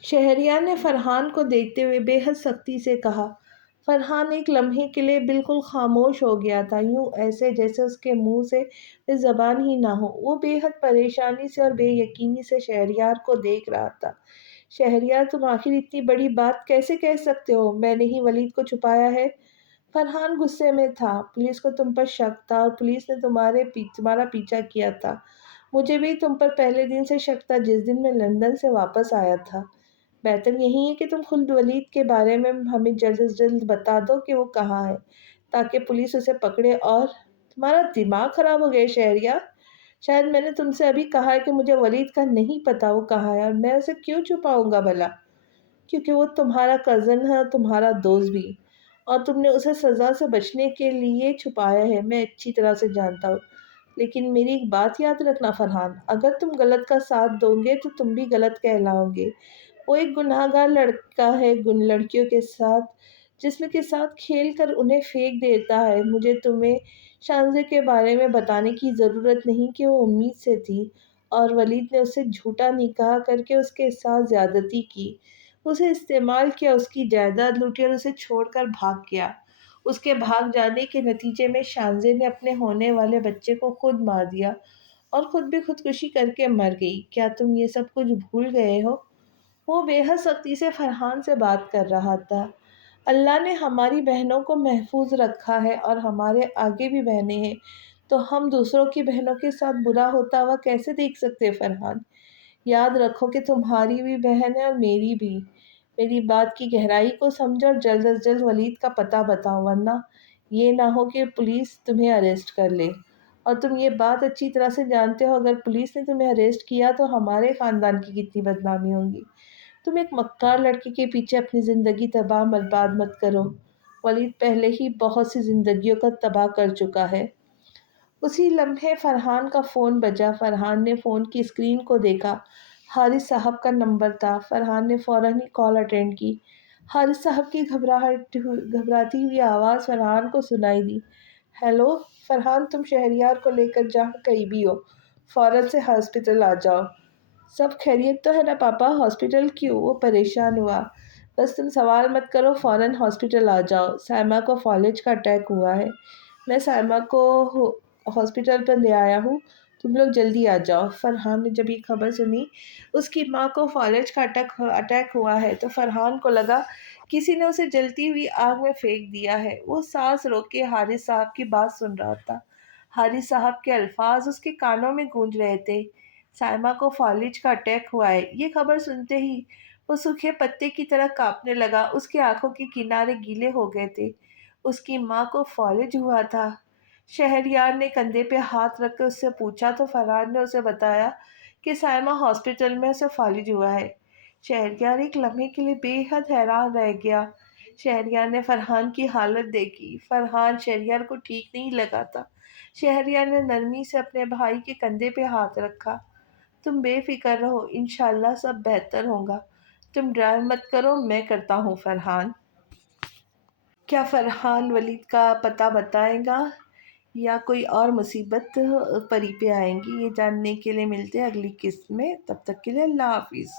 شہریار نے فرحان کو دیکھتے ہوئے بے حد سختی سے کہا۔ فرحان ایک لمحے کے لیے بالکل خاموش ہو گیا تھا، یوں ایسے جیسے اس کے منہ سے زبان ہی نہ ہو۔ وہ بے حد پریشانی سے اور بے یقینی سے شہریار کو دیکھ رہا تھا۔ شہریار، تم آخر اتنی بڑی بات کیسے کہہ سکتے ہو؟ میں نے ہی ولید کو چھپایا ہے۔ فرحان غصے میں تھا۔ پولیس کو تم پر شک تھا اور پولیس نے تمہارا پیچھا کیا تھا۔ مجھے بھی تم پر پہلے دن سے شک تھا جس دن میں لندن سے واپس آیا تھا۔ بہتر یہی ہے کہ تم خود ولید کے بارے میں ہمیں جلد از جلد بتا دو کہ وہ کہاں ہے، تاکہ پولیس اسے پکڑے۔ اور تمہارا دماغ خراب ہو گیا شہریار؟ شاید میں نے تم سے ابھی کہا ہے کہ مجھے ولید کا نہیں پتا وہ کہاں ہے، اور میں اسے کیوں چھپاؤں گا بھلا؟ کیونکہ وہ تمہارا کزن ہے اور تمہارا دوست بھی، اور تم نے اسے سزا سے بچنے کے لیے چھپایا ہے، میں اچھی طرح سے جانتا ہوں۔ لیکن میری ایک بات یاد رکھنا فرحان، اگر تم غلط کا ساتھ دو گے تو تم بھی غلط کہلاؤ گے۔ وہ ایک گناہ گار لڑکا ہے لڑکیوں کے ساتھ، جسم کے ساتھ کھیل کر انہیں پھینک دیتا ہے۔ مجھے تمہیں شانزے کے بارے میں بتانے کی ضرورت نہیں کہ وہ امید سے تھی، اور ولید نے اسے جھوٹا نکاح کر کے اس کے ساتھ زیادتی کی، اسے استعمال کیا، اس کی جائیداد لوٹی اور اسے چھوڑ کر بھاگ گیا۔ اس کے بھاگ جانے کے نتیجے میں شانزے نے اپنے ہونے والے بچے کو خود مار دیا اور خود بھی خودکشی کر کے مر گئی۔ کیا تم یہ سب کچھ بھول گئے ہو؟ وہ بے حد سختی سے فرحان سے بات کر رہا تھا۔ اللہ نے ہماری بہنوں کو محفوظ رکھا ہے، اور ہمارے آگے بھی بہنیں ہیں، تو ہم دوسروں کی بہنوں کے ساتھ برا ہوتا ہوا کیسے دیکھ سکتے فرحان؟ یاد رکھو کہ تمہاری بھی بہن ہے اور میری بھی۔ میری بات کی گہرائی کو سمجھو اور جلد از جلد ولید کا پتہ بتاؤ، ورنہ یہ نہ ہو کہ پولیس تمہیں اریسٹ کر لے۔ اور تم یہ بات اچھی طرح سے جانتے ہو، اگر پولیس نے تمہیں اریسٹ کیا تو ہمارے خاندان کی کتنی بدنامی ہوگی۔ تم ایک مکار لڑکی کے پیچھے اپنی زندگی تباہ برباد مت کرو۔ ولید پہلے ہی بہت سی زندگیوں کو تباہ کر چکا ہے۔ اسی لمحے فرحان کا فون بجا۔ فرحان نے فون کی اسکرین کو دیکھا۔ حارث صاحب کا نمبر تھا۔ فرحان نے فوراً ہی کال اٹینڈ کی۔ حارث صاحب کی گھبراتی ہوئی آواز فرحان کو سنائی دی۔ ہیلو فرحان، تم شہریار کو لے کر جہاں کہیں بھی ہو، فوراً سے ہاسپٹل آ جاؤ۔ سب خیریت تو ہے نا پاپا؟ ہاسپٹل کیوں؟ وہ پریشان ہوا۔ بس تم سوال مت کرو، فوراً ہاسپٹل آ جاؤ۔ سائمہ کو فالج کا اٹیک ہوا ہے، میں سائمہ کو ہاسپٹل پر لے آیا ہوں، تم لوگ جلدی آ جاؤ۔ فرحان نے جب یہ خبر سنی اس کی ماں کو فالج کا اٹیک ہوا ہے تو فرحان کو لگا کسی نے اسے جلتی ہوئی آگ میں پھینک دیا ہے۔ وہ سانس روک کے حارث صاحب کی بات سن رہا تھا۔ حارث صاحب کے الفاظ اس کے کانوں میں گونج رہے تھے۔ سائمہ کو فالج کا اٹیک ہوا ہے، یہ خبر سنتے ہی وہ سوکھے پتے کی طرح کانپنے لگا، اس کی آنکھوں کے کنارے گیلے ہو گئے تھے۔ اس کی ماں کو فالج ہوا تھا؟ شہریار نے کندھے پہ ہاتھ رکھ کے اس سے پوچھا تو فرحان نے اسے بتایا کہ سائمہ ہاسپٹل میں اسے فالج ہوا ہے۔ شہریار ایک لمحے کے لیے بے حد حیران رہ گیا۔ شہریار نے فرحان کی حالت دیکھی۔ فرحان شہریار کو ٹھیک نہیں لگا تھا۔ شہریار نے نرمی سے اپنے بھائی کے کندھے پہ ہاتھ رکھا۔ تم بے فکر رہو، انشاءاللہ سب بہتر ہوگا، تم ڈرائیو مت کرو، میں کرتا ہوں فرحان۔ کیا فرحان ولید کا پتہ بتائے گا یا کوئی اور مصیبت پری پہ آئیں گی؟ یہ جاننے کے لیے ملتے ہیں اگلی قسط میں، تب تک کے لیے اللہ حافظ۔